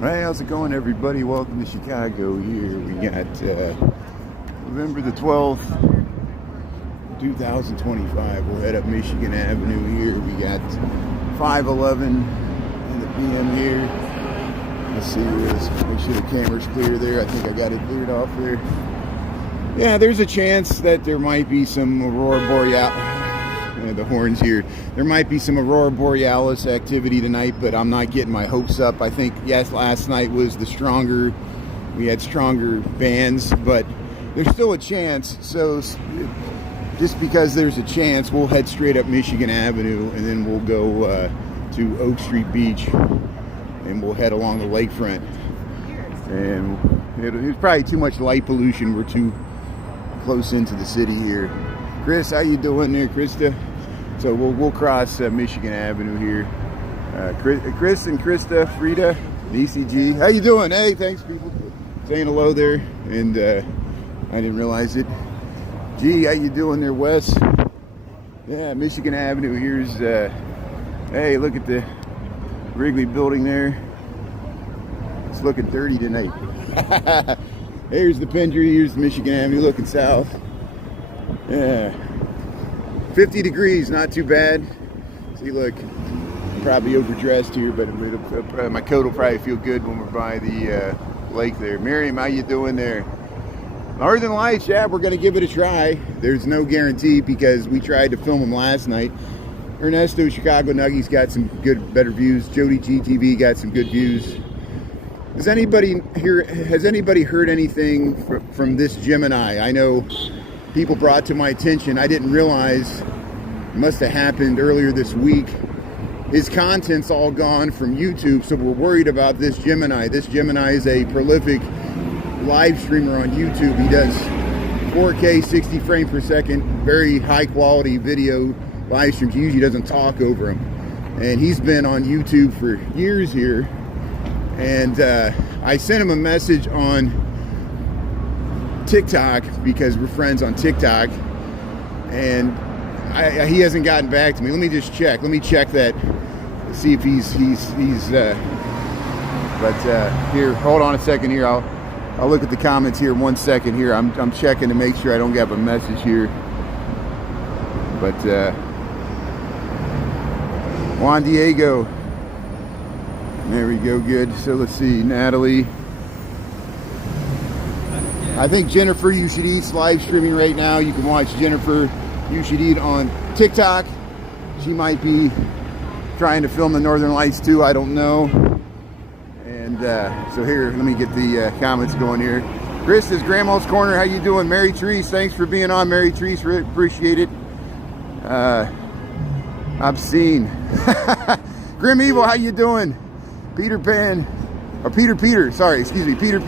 Hey, how's it going, everybody? Welcome to Chicago here. We got November the 12th, 2025. We'll head up Michigan Avenue here. We got 5:11 in the PM here. Let's see, make sure the camera's clear there. I think I got it cleared off there. Yeah, there's a chance that there might be some aurora borealis. The horns here. There might be some aurora borealis activity tonight, but I'm not getting my hopes up. I think, yes, last night was we had stronger bands, but there's still a chance. So just because there's a chance, we'll head straight up Michigan Avenue, and then we'll go to Oak Street Beach, and we'll head along the lakefront. And it's probably too much light pollution. We're too close into the city here. Chris, how you doing there, Krista? So we'll cross Michigan Avenue here. Chris and Krista, Frida, the ECG. How you doing? Hey, thanks people saying hello there. And I didn't realize it. Gee, how you doing there, Wes? Yeah, Michigan Avenue. Here's, hey, look at the Wrigley building there. It's looking dirty tonight. Here's the Pendry. Here's Michigan Avenue looking south. Yeah. 50 degrees, not too bad. See, look, I'm probably overdressed here, but my coat will probably feel good when we're by the lake there. Miriam, how you doing there? Northern Lights, yeah, we're gonna give it a try. There's no guarantee because we tried to film them last night. Ernesto, Chicago Nuggies got some better views. Jody GTV got some good views. Has anybody heard anything from this Gemini? I know people brought to my attention, I didn't realize, it must have happened earlier this week. His content's all gone from YouTube, so we're worried about this Gemini. This Gemini is a prolific live streamer on YouTube. He does 4K, 60 frames per second, very high quality video live streams. He usually doesn't talk over them. And he's been on YouTube for years here. And I sent him a message on TikTok because we're friends on TikTok, and he hasn't gotten back to me. Let me just check. Let me check that. See if he's here. Hold on a second here. I'll look at the comments here 1 second here. I'm checking to make sure I don't get a message here. But Juan Diego. There we go. Good. So let's see. Natalie. I think Jennifer You Should Eat's live streaming right now. You can watch Jennifer You Should Eat on TikTok. She might be trying to film the Northern Lights too. I don't know. And so here, let me get the comments going here. Chris is Grandma's Corner. How you doing? Mary Treese, thanks for being on. Mary Treese, appreciate it. Obscene. Grim Evil, how you doing? Peter Pan, or Peter, sorry, excuse me, Peter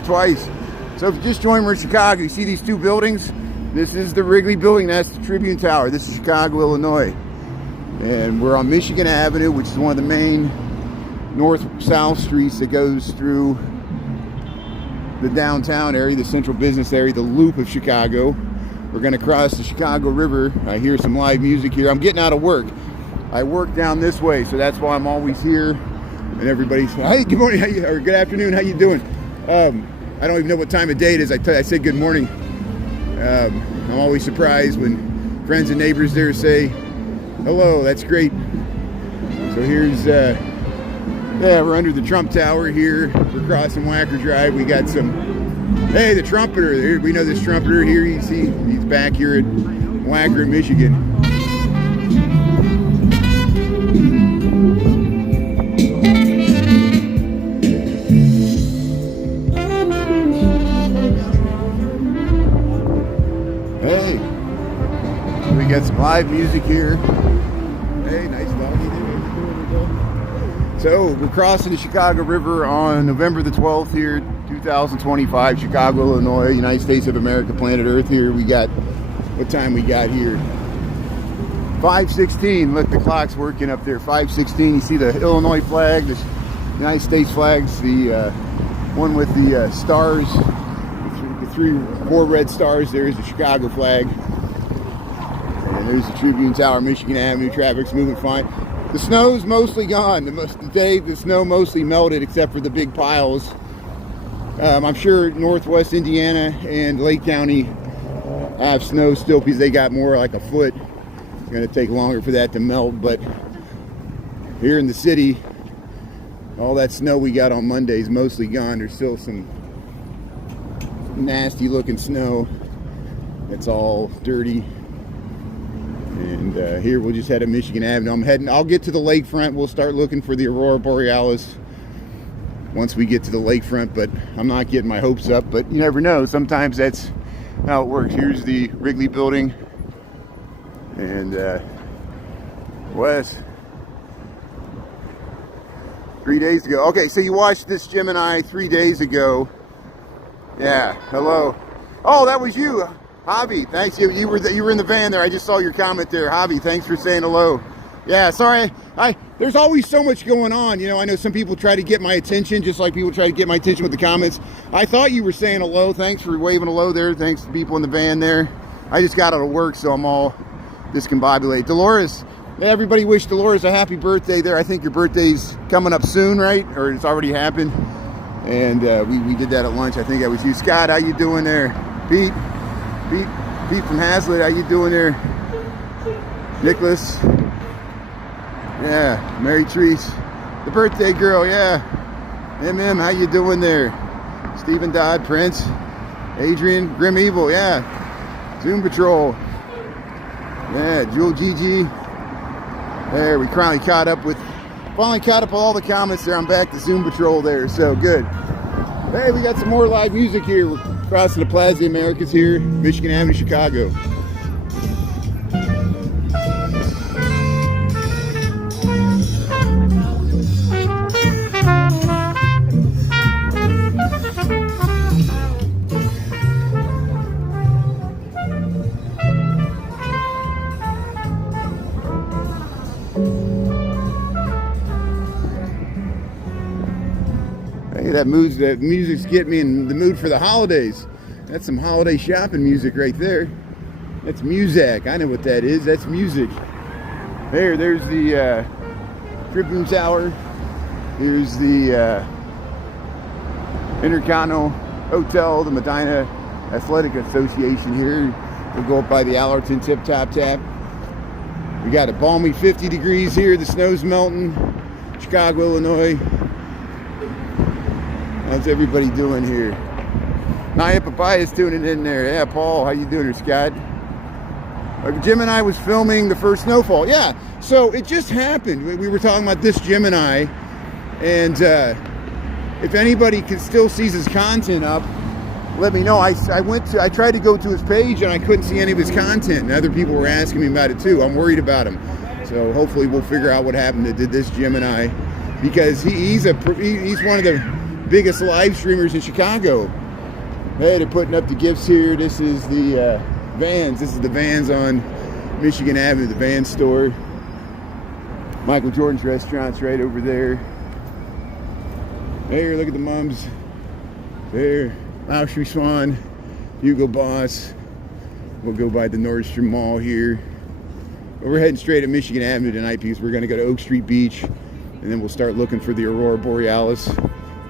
twice. So if you just joined, we're in Chicago. You see these two buildings? This is the Wrigley building, that's the Tribune Tower. This is Chicago, Illinois. And we're on Michigan Avenue, which is one of the main north-south streets that goes through the downtown area, the central business area, the loop of Chicago. We're gonna cross the Chicago River. I hear some live music here. I'm getting out of work. I work down this way, so that's why I'm always here. And everybody's, hey, good morning, or good afternoon, how you doing? I don't even know what time of day it is. I said good morning. I'm always surprised when friends and neighbors there say, hello, that's great. So here's, yeah, we're under the Trump Tower here. We're crossing Wacker Drive. We got some, hey, the trumpeter. We know this trumpeter here. You see, he's back here at Wacker, Michigan. We got some live music here. Hey, nice doggy there. So we're crossing the Chicago River on November the 12th here, 2025, Chicago, Illinois, United States of America, planet Earth here. We got, what time we got here? 5:16. Look, the clock's working up there. 5:16. You see the Illinois flag, the United States flags, the one with the stars, the four red stars. There is the Chicago flag. And there's the Tribune Tower, Michigan Avenue. Traffic's moving fine. The snow's mostly gone. Today, the snow mostly melted except for the big piles. I'm sure Northwest Indiana and Lake County have snow still because they got more like a foot. It's going to take longer for that to melt, but here in the city, all that snow we got on Monday is mostly gone. There's still some nasty looking snow. It's all dirty. And here we'll just head to Michigan Avenue. I'll get to the lakefront. We'll start looking for the aurora borealis once we get to the lakefront, but I'm not getting my hopes up, but you never know. Sometimes that's how it works. Here's the Wrigley building. And Wes, 3 days ago. Okay, so you watched this Gemini 3 days ago. Yeah, hello. Oh, that was you. Javi, thanks. You were in the van there. I just saw your comment there. Javi, thanks for saying hello. Yeah, sorry. There's always so much going on. You know, I know some people try to get my attention, just like people try to get my attention with the comments. I thought you were saying hello. Thanks for waving hello there. Thanks to people in the van there. I just got out of work, so I'm all discombobulated. Dolores, everybody wish Dolores a happy birthday there. I think your birthday's coming up soon, right? Or it's already happened. And we did that at lunch. I think that was you. Scott, how you doing there? Pete from Hazlitt, how you doing there? Nicholas, yeah. Mary Treese, the birthday girl, yeah. MM, how you doing there? Stephen Dodd, Prince, Adrian, Grim Evil, yeah. Zoom Patrol, yeah. Jewel Gigi, there. We finally caught up with all the comments there. I'm back to Zoom Patrol there, so good. Hey, we got some more live music here. We're crossing the Plaza Americas here, Michigan Avenue, Chicago. That music's getting me in the mood for the holidays. That's some holiday shopping music right there. That's music. I know what that is. That's music. There's the Tribune Tower. There's the Intercontinental Hotel, the Medina Athletic Association here. We'll go up by the Allerton Tip Top Tap. We got a balmy 50 degrees here. The snow's melting. Chicago, Illinois. How's everybody doing here? Naya Papaya's tuning in there. Yeah, Paul, how you doing there, Scott? Gemini was filming the first snowfall. Yeah, so it just happened. We were talking about this Gemini, and if anybody can still sees his content up, let me know. I tried to go to his page and I couldn't see any of his content, and other people were asking me about it too. I'm worried about him. So hopefully we'll figure out what happened to this Gemini, because he's one of the biggest live streamers in Chicago. Hey, they're putting up the gifts here. This is the Vans. This is the Vans on Michigan Avenue, the Vans store. Michael Jordan's restaurant's right over there. There, look at the mums. There, Auschwitz Swan, Hugo Boss. We'll go by the Nordstrom Mall here. But we're heading straight at Michigan Avenue tonight because we're going to go to Oak Street Beach, and then we'll start looking for the aurora borealis,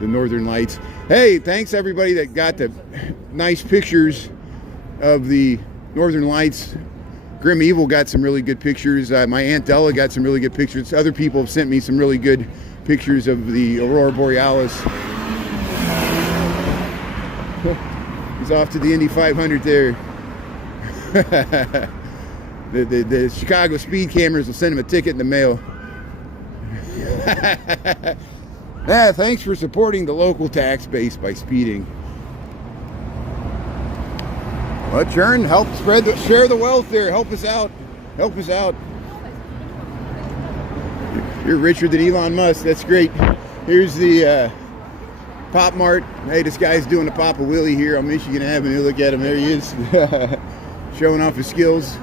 the northern lights. Hey, thanks everybody that got the nice pictures of the northern lights. Grim Evil got some really good pictures. My Aunt Della got some really good pictures. Other people have sent me some really good pictures of the aurora borealis. He's off to the Indy 500 there. the Chicago speed cameras will send him a ticket in the mail. Yeah, thanks for supporting the local tax base by speeding. Well, Churn, help share the wealth there. Help us out. Help us out. You're richer than Elon Musk. That's great. Here's the Pop Mart. Hey, this guy's doing the Papa Willie here on Michigan Avenue. Look at him. There he is. Showing off his skills.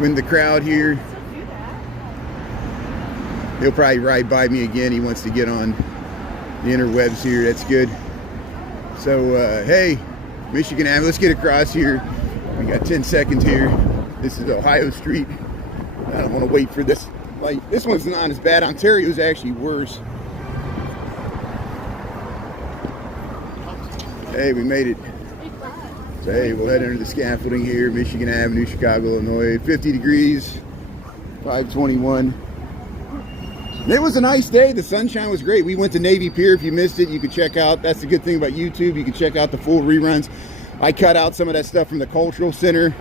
Win the crowd here. He'll probably ride by me again. He wants to get on the interwebs here. That's good. So, hey, Michigan Avenue. Let's get across here. We got 10 seconds here. This is Ohio Street. I don't want to wait for this Like, this one's not as bad. Ontario's actually worse. Hey, we made it. So, hey, we'll head under the scaffolding here, Michigan Avenue, Chicago, Illinois. 50 degrees, 521. It was a nice day. The sunshine was great. We went to Navy Pier. If you missed it, you could check out. That's the good thing about YouTube. You can check out the full reruns. I cut out some of that stuff from the Cultural Center.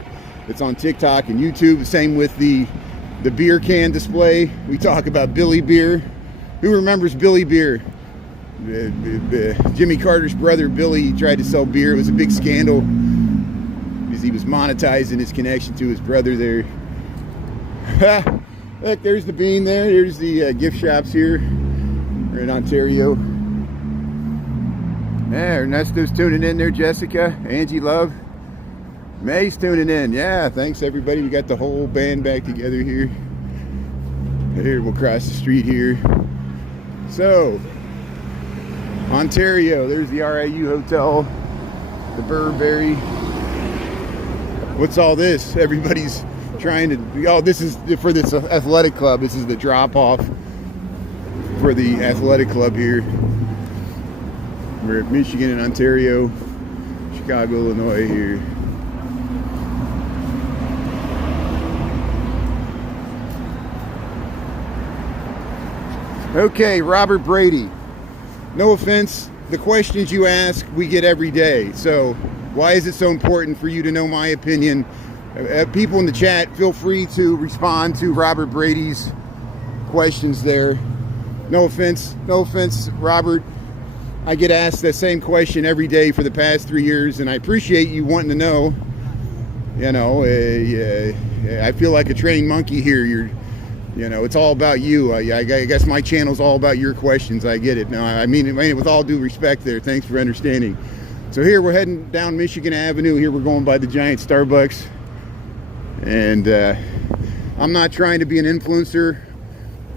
It's on TikTok and YouTube. Same with the beer can display. We talk about Billy Beer. Who remembers Billy Beer? Jimmy Carter's brother, Billy, tried to sell beer. It was a big scandal because he was monetizing his connection to his brother there. Look, there's the bean there. There's the gift shops here. We're in Ontario. Yeah, Ernesto's tuning in there. Jessica, Angie Love. May's tuning in. Yeah, thanks everybody. We got the whole band back together here. Here, we'll cross the street here. So, Ontario, there's the RIU Hotel, the Burberry. What's all this? Everybody's trying to, oh, this is for this athletic club. This is the drop off for the athletic club here. We're at Michigan and Ontario, Chicago, Illinois here. Okay, Robert Brady. No offense, the questions you ask, we get every day. So why is it so important for you to know my opinion? People in the chat, feel free to respond to Robert Brady's questions there. No offense, Robert. I get asked that same question every day for the past 3 years, and I appreciate you wanting to know. You know, I feel like a trained monkey here. You know, it's all about you. I guess my channel's all about your questions. I get it. No, I mean it with all due respect there. Thanks for understanding. So here we're heading down Michigan Avenue. Here we're going by the giant Starbucks. And I'm not trying to be an influencer.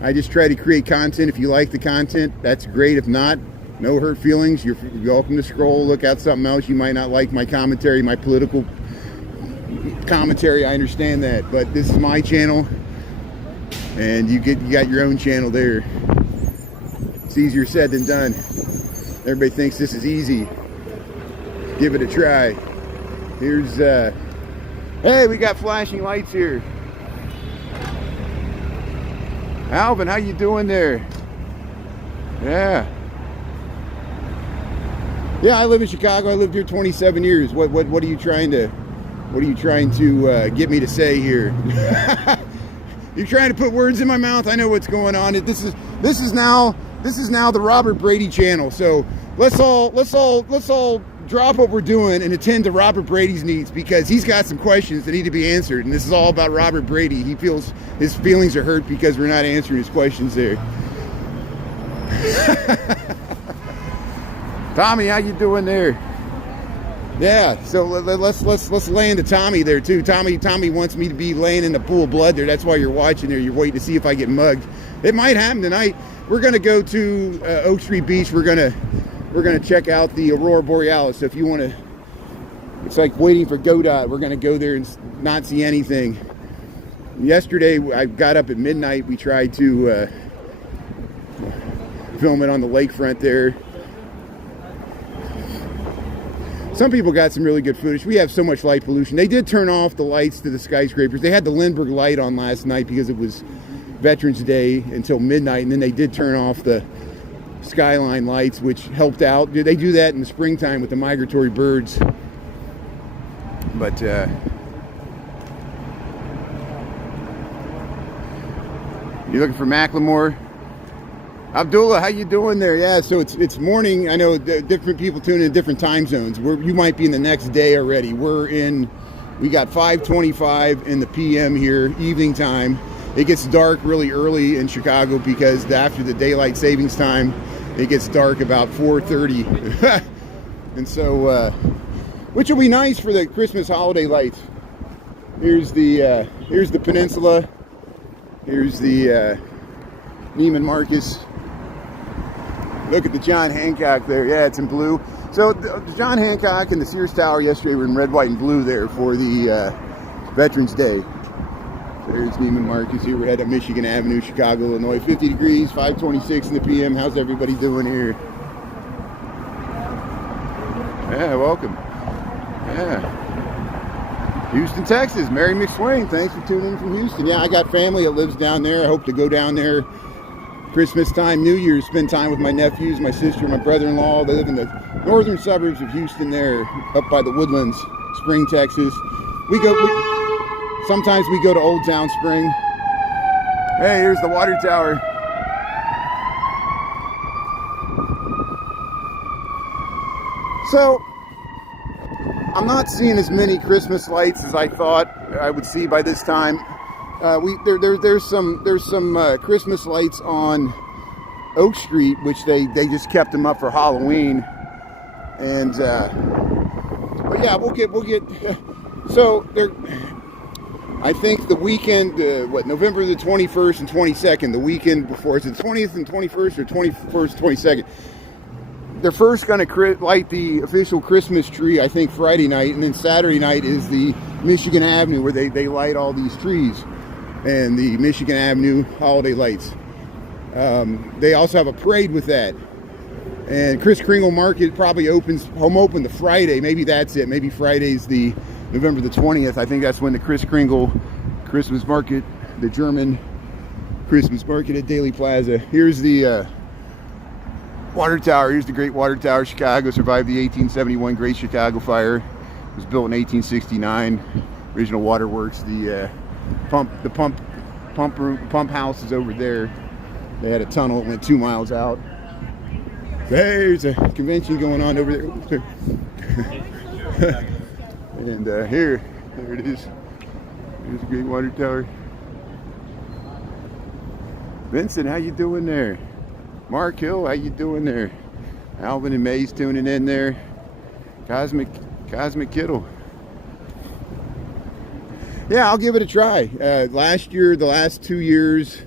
I just try to create content. If you like the content, that's great. If not, no hurt feelings. You're welcome to scroll, look at something else. You might not like my commentary, my political commentary. I understand that. But this is my channel. And you got your own channel there. It's easier said than done. Everybody thinks this is easy. Give it a try. Here's hey, we got flashing lights here. Alvin, how you doing there? Yeah, I live in Chicago. I lived here 27 years. What are you trying to get me to say here? You're trying to put words in my mouth. I know what's going on. This is now the Robert Brady channel. So let's all drop what we're doing and attend to Robert Brady's needs, because he's got some questions that need to be answered, and this is all about Robert Brady. He feels his feelings are hurt because we're not answering his questions there. Tommy, how you doing there? Yeah, so let's lay into Tommy there too. Tommy wants me to be laying in the pool of blood there. That's why you're watching there. You're waiting to see if I get mugged. It might happen tonight. We're gonna go to Oak Street Beach. We're gonna check out the aurora borealis. So if you want to, it's like waiting for Godot. We're gonna go there and not see anything. Yesterday I got up at midnight. We tried to film it on the lakefront there. Some people got some really good footage. We have so much light pollution. They did turn off the lights to the skyscrapers. They had the Lindbergh light on last night because it was Veterans Day until midnight, and then they did turn off the skyline lights, which helped out. They do that in the springtime with the migratory birds. But you looking for Macklemore? Abdullah, how you doing there? Yeah, so it's morning. I know different people tune in different time zones. You might be in the next day already. We got 5:25 in the PM here, evening time. It gets dark really early in Chicago because after the daylight savings time, it gets dark about 4:30. And so, which will be nice for the Christmas holiday lights. Here's the peninsula. Here's the Neiman Marcus. Look at the John Hancock there. Yeah, it's in blue. So the John Hancock and the Sears Tower yesterday were in red, white, and blue there for the Veterans Day. There's Neiman Marcus here. We're heading up Michigan Avenue, Chicago, Illinois. 50 degrees, 5:26 in the PM. How's everybody doing here? Yeah, welcome. Yeah. Houston, Texas. Mary McSwain, thanks for tuning in from Houston. Yeah, I got family that lives down there. I hope to go down there Christmas time, New Year's, spend time with my nephews, my sister, my brother-in-law. They live in the northern suburbs of Houston there, up by the Woodlands, Spring, Texas. Sometimes we go to Old Town Spring. Hey, here's the water tower. So, I'm not seeing as many Christmas lights as I thought I would see by this time. There's some Christmas lights on Oak Street, which they just kept them up for Halloween, and but yeah, we'll get. So there, I think the weekend, November the 21st and 22nd, the weekend before, is it the 20th and 21st or 21st, 22nd? They're first going to light the official Christmas tree, I think, Friday night, and then Saturday night is the Michigan Avenue where they light all these trees and the Michigan Avenue holiday lights. They also have a parade with that. And Kris Kringle Market probably opens, home open the Friday. Maybe that's it. Maybe Friday's the November the 20th. I think that's when the Kris Kringle Christmas Market, the German Christmas Market at Daily Plaza. Here's the water tower. Here's the Great Water Tower. Chicago survived the 1871 Great Chicago Fire. It was built in 1869. Original waterworks. The pump house is over there. They had a tunnel that went 2 miles out. There's a convention going on over there. And there it is. Here's the Great Water Tower. Vincent, how you doing there? Mark Hill, how you doing there? Alvin and May's tuning in there. Cosmic Kittle. Yeah, I'll give it a try. Last year, the last 2 years,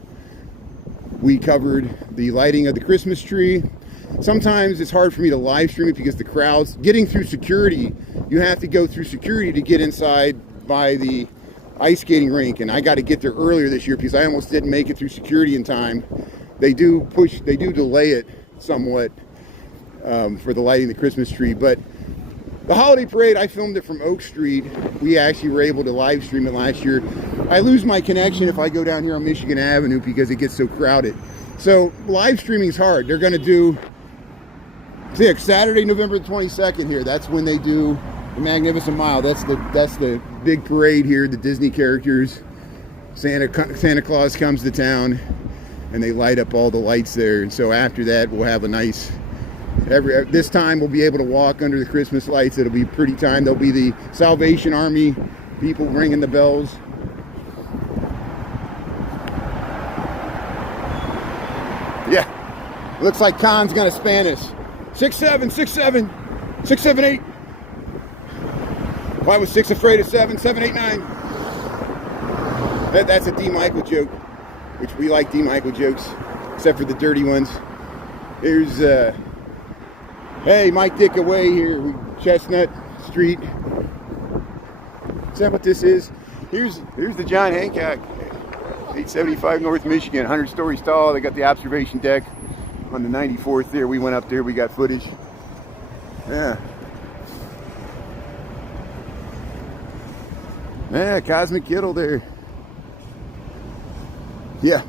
we covered the lighting of the Christmas tree. Sometimes it's hard for me to live stream it because the crowds, getting through security, you have to go through security to get inside by the ice skating rink, and I got to get there earlier this year because I almost didn't make it through security in time. They do delay it somewhat for the lighting of the Christmas tree, but the holiday parade, I filmed it from Oak Street. We actually were able to live stream it last year. I lose my connection if I go down here on Michigan Avenue because it gets so crowded. So live streaming is hard. They're going to do Saturday, November 22nd here. That's when they do the Magnificent Mile. That's the big parade here. The Disney characters. Santa Claus comes to town, and they light up all the lights there. And so after that, we'll have a nice. This time we'll be able to walk under the Christmas lights. It'll be a pretty time. There'll be the Salvation Army people ringing the bells. Yeah, looks like Khan's gonna span us. 6'7", 6'7", 6'7", 8. Why was 6 afraid of 7? 7, 8, 9. That's a D. Michael joke, which we like D. Michael jokes, except for the dirty ones. Here's hey, Mike Dick away here, Chestnut Street. Is that what this is? Here's the John Hancock, 875 North Michigan, 100 stories tall. They got the observation deck on the 94th there. We went up there, we got footage. Yeah. Yeah, Cosmic Kittle there. Yeah.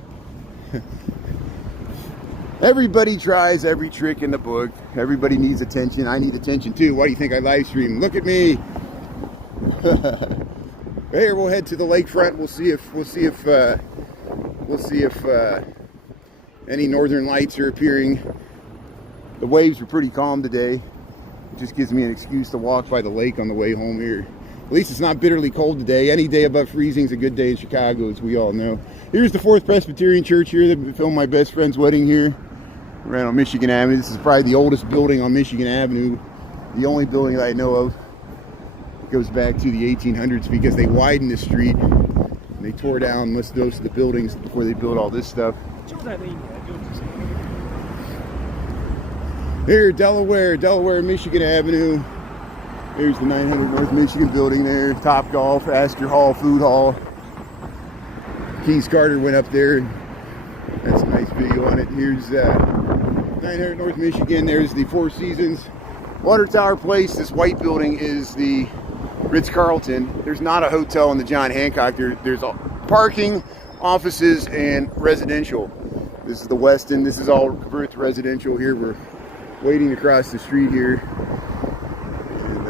Everybody tries every trick in the book. Everybody needs attention. I need attention too. Why do you think I live stream? Look at me. Here, we'll head to the lakefront. We'll see if any northern lights are appearing. The waves are pretty calm today. It just gives me an excuse to walk by the lake on the way home here. At least it's not bitterly cold today. Any day above freezing is a good day in Chicago, as we all know. Here's the 4th Presbyterian Church here. They filmed my best friend's wedding here, right on Michigan Avenue. This is probably the oldest building on Michigan Avenue. The only building that I know of. It goes back to the 1800s because they widened the street. And they tore down most of the buildings before they built all this stuff. Here, Delaware, Michigan Avenue. There's the 900 North Michigan building there. Top Golf, Astor Hall, Food Hall. Keys Carter went up there. That's a nice video on it. Here's 900 North Michigan. There's the Four Seasons Water Tower Place. This white building is the Ritz-Carlton. There's not a hotel in the John Hancock. There's parking, offices, and residential. This is the Westin. This is all converted to residential here. We're waiting to cross the street here. And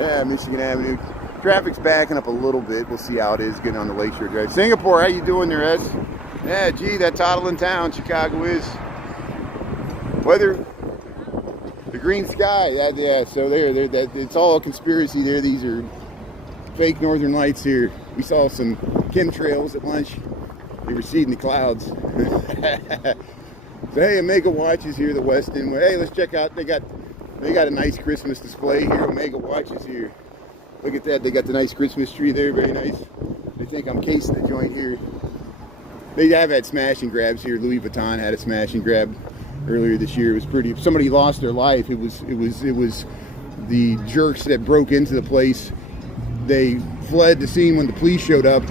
yeah, Michigan Avenue. Traffic's backing up a little bit. We'll see how it is getting on the Lakeshore Drive. Singapore, how you doing there, Ez? Yeah, gee, that toddling town Chicago is. Weather, the green sky. Yeah, so it's all a conspiracy there. These are fake northern lights here. We saw some chemtrails at lunch. They were seeding the clouds. So hey, Omega Watches here, the Westin. Hey, let's check out. They got a nice Christmas display here. Omega Watches here. Look at that. They got the nice Christmas tree there. Very nice. They think I'm casing the joint here. They have had smash and grabs here. Louis Vuitton had a smash and grab earlier this year. It was pretty. If somebody lost their life, it was the jerks that broke into the place. They fled the scene when the police showed up,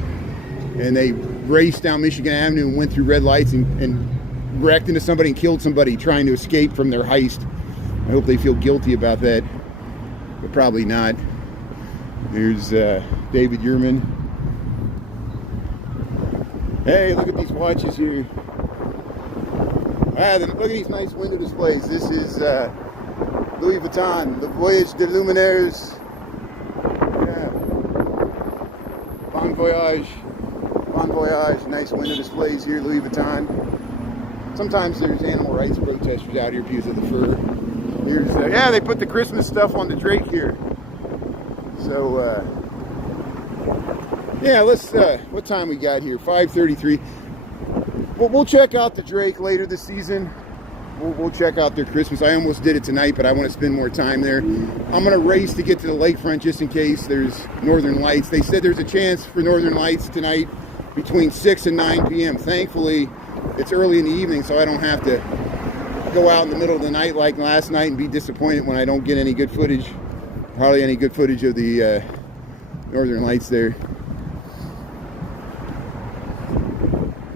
and they raced down Michigan Avenue and went through red lights and wrecked into somebody and killed somebody trying to escape from their heist. I hope they feel guilty about that, but probably not. Here's David Yurman. Hey, look at these watches here. Look at these nice window displays. This is Louis Vuitton, Le Voyage de Luminaires. Yeah. Bon Voyage. Bon Voyage. Nice window displays here, Louis Vuitton. Sometimes there's animal rights protesters out here because of the fur. Here's, yeah, they put the Christmas stuff on the Drake here. So, yeah, let's, what time we got here? 5:33. We'll check out the Drake later this season. We'll check out their Christmas. I almost did it tonight, but I want to spend more time there. I'm going to race to get to the lakefront just in case there's northern lights. They said there's a chance for northern lights tonight between 6 and 9 p.m. Thankfully, it's early in the evening, so I don't have to go out in the middle of the night like last night and be disappointed when I don't get any good footage. Hardly any good footage of the northern lights there.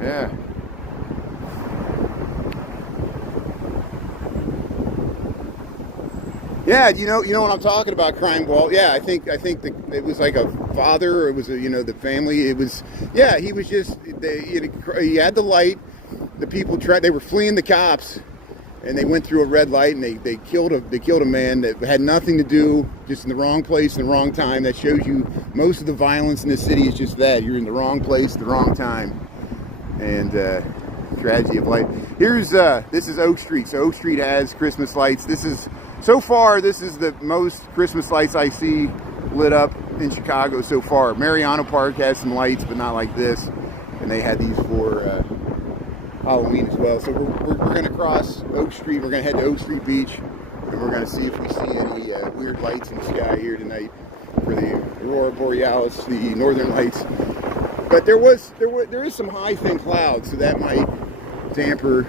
Yeah. Yeah, you know what I'm talking about, Crime Wall. Yeah, I think it was like a father, or it was the family. It was, yeah, he was just he had the light. The people they were fleeing the cops, and they went through a red light, and they killed a man that had nothing to do, just in the wrong place, in the wrong time. That shows you most of the violence in the city is just that. You're in the wrong place, the wrong time. And tragedy of life. Here's this is Oak Street. So Oak Street has Christmas lights. So far, this is the most Christmas lights I see lit up in Chicago so far. Mariano Park has some lights, but not like this. And they had these for Halloween as well. So we're going to cross Oak Street. We're going to head to Oak Street Beach, and we're going to see if we see any weird lights in the sky here tonight for the aurora borealis, the northern lights. But there is some high thin clouds, so that might damper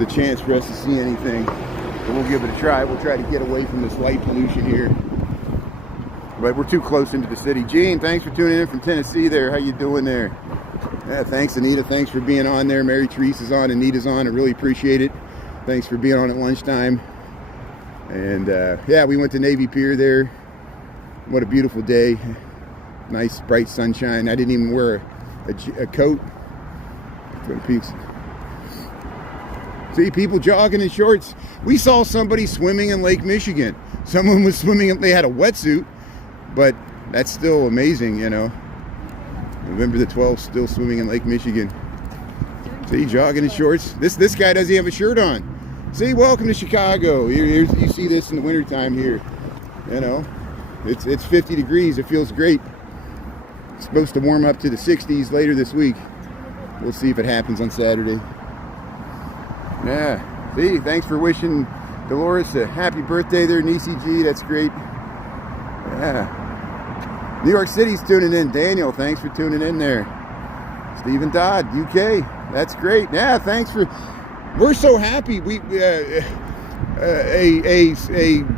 the chance for us to see anything. But we'll give it a try. We'll try to get away from this light pollution here. But we're too close into the city. Gene, thanks for tuning in from Tennessee there. How you doing there? Yeah, thanks, Anita. Thanks for being on there. Mary Teresa's on. Anita's on. I really appreciate it. Thanks for being on at lunchtime. And yeah, we went to Navy Pier there. What a beautiful day. Nice, bright sunshine. I didn't even wear a coat. Twin Peaks. See people jogging in shorts. We saw somebody swimming in Lake Michigan. Someone was swimming, they had a wetsuit, but that's still amazing, November the 12th, still swimming in Lake Michigan. See, jogging in shorts. This guy doesn't have a shirt on. See, welcome to Chicago. You see this in the wintertime here. It's 50 degrees. It feels great. It's supposed to warm up to the 60s later this week. We'll see if it happens on Saturday. Yeah. See, thanks for wishing Dolores a happy birthday there, Nisi G. That's great. Yeah. New York City's tuning in. Daniel, thanks for tuning in there. Stephen Dodd, UK. That's great. Yeah, thanks for... We're so happy. We a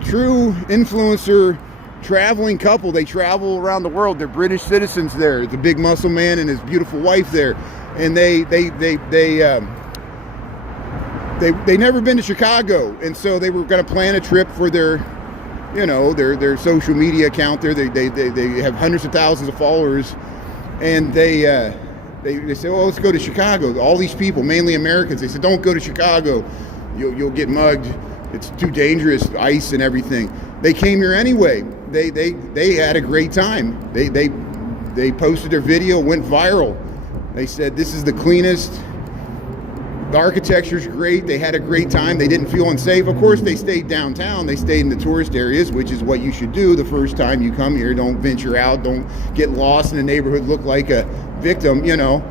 true influencer traveling couple. They travel around the world. They're British citizens there. The big muscle man and his beautiful wife there, and they never been to Chicago, and so they were going to plan a trip for their, you know, their social media account there. They have hundreds of thousands of followers, and they said, well, let's go to Chicago. All these people, mainly Americans, they said, don't go to Chicago. You'll get mugged. It's too dangerous, ice and everything. They came here anyway. They had a great time. They posted their video, went viral. They said this is the cleanest. The architecture's great. They had a great time. They didn't feel unsafe. Of course, they stayed downtown. They stayed in the tourist areas, which is what you should do the first time you come here. Don't venture out. Don't get lost in the neighborhood, look like a victim, you know.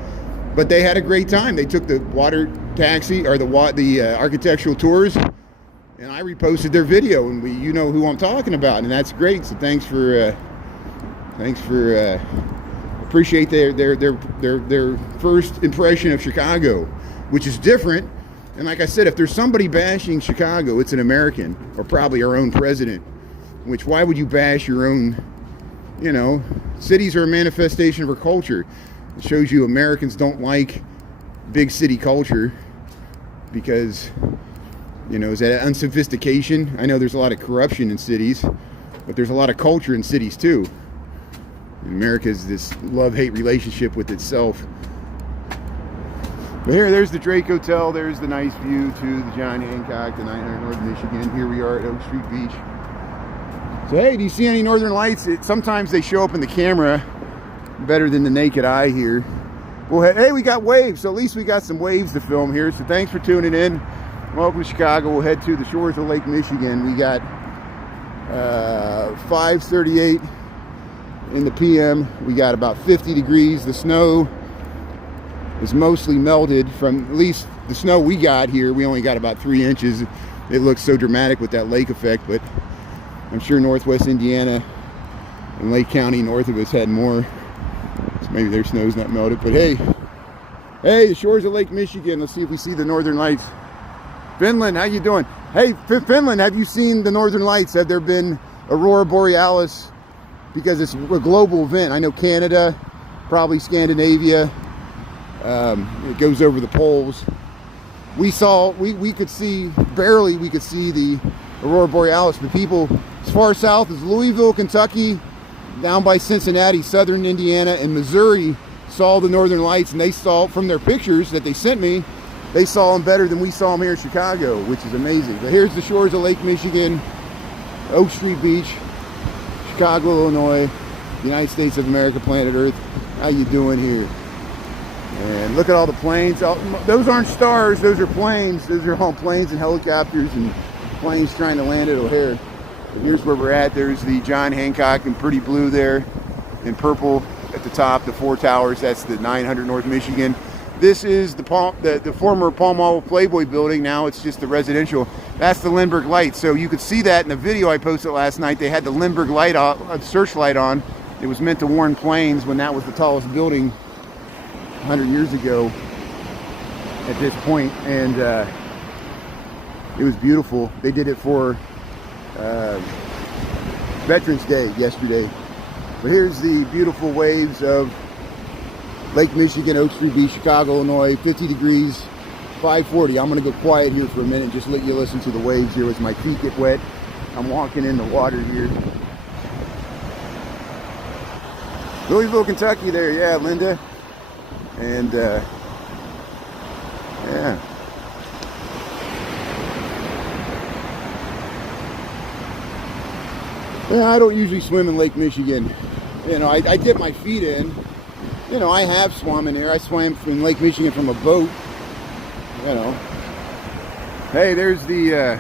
But they had a great time. They took the water taxi or the architectural tours, and I reposted their video, and you know who I'm talking about, and that's great. So thanks for appreciate their first impression of Chicago, which is different. And like I said, if there's somebody bashing Chicago, it's an American, or probably our own president. Which, why would you bash your own? You know, cities are a manifestation of our culture. It shows you Americans don't like big city culture because, you know, is that unsophistication? I know there's a lot of corruption in cities, but there's a lot of culture in cities too. America is this love-hate relationship with itself. But here, there's the Drake Hotel. There's the nice view to the John Hancock, the 900 North Michigan. Here we are at Oak Street Beach. So hey, do you see any northern lights? Sometimes they show up in the camera better than the naked eye here. Well, hey, we got waves, so at least we got some waves to film here. So thanks for tuning in. Welcome to Chicago. We'll head to the shores of Lake Michigan. We got 5:38 in the PM. We got about 50 degrees. The snow is mostly melted from, at least the snow we got here. We only got about 3 inches. It looks so dramatic with that lake effect, but I'm sure Northwest Indiana and Lake County north of us had more. So maybe their snow's not melted, but hey, the shores of Lake Michigan. Let's see if we see the northern lights. Finland, how you doing? Hey, Finland, have you seen the northern lights? Have there been aurora borealis? Because it's a global event. I know Canada, probably Scandinavia. It goes over the poles. We could see, barely we could see the aurora borealis, but people as far south as Louisville, Kentucky, down by Cincinnati, southern Indiana, and Missouri saw the northern lights, and they saw from their pictures that they sent me, they saw them better than we saw them here in Chicago, which is amazing. But here's the shores of Lake Michigan, Oak Street Beach, Chicago, Illinois, United States of America, planet Earth. How you doing here? And look at all the planes. Those aren't stars, those are planes. Those are all planes and helicopters and planes trying to land at O'Hare. But here's where we're at. There's the John Hancock in pretty blue there, in purple at the top, the 4 towers. That's the 900 North Michigan. This is the former Palmolive Playboy building. Now it's just the residential. That's the Lindbergh light. So you could see that in the video I posted last night. They had the Lindbergh light on, searchlight on. It was meant to warn planes when that was the tallest building 100 years ago at this point. And it was beautiful. They did it for Veterans Day yesterday. But here's the beautiful waves of Lake Michigan, Oak Street Beach, Chicago, Illinois, 50 degrees, 5:40. I'm going to go quiet here for a minute, just let you listen to the waves here as my feet get wet. I'm walking in the water here. Louisville, Kentucky there, yeah, Linda. And, yeah. Yeah, I don't usually swim in Lake Michigan. You know, I dip my feet in. You know, I have swum in there. I swam in Lake Michigan from a boat. You know. Hey, there's the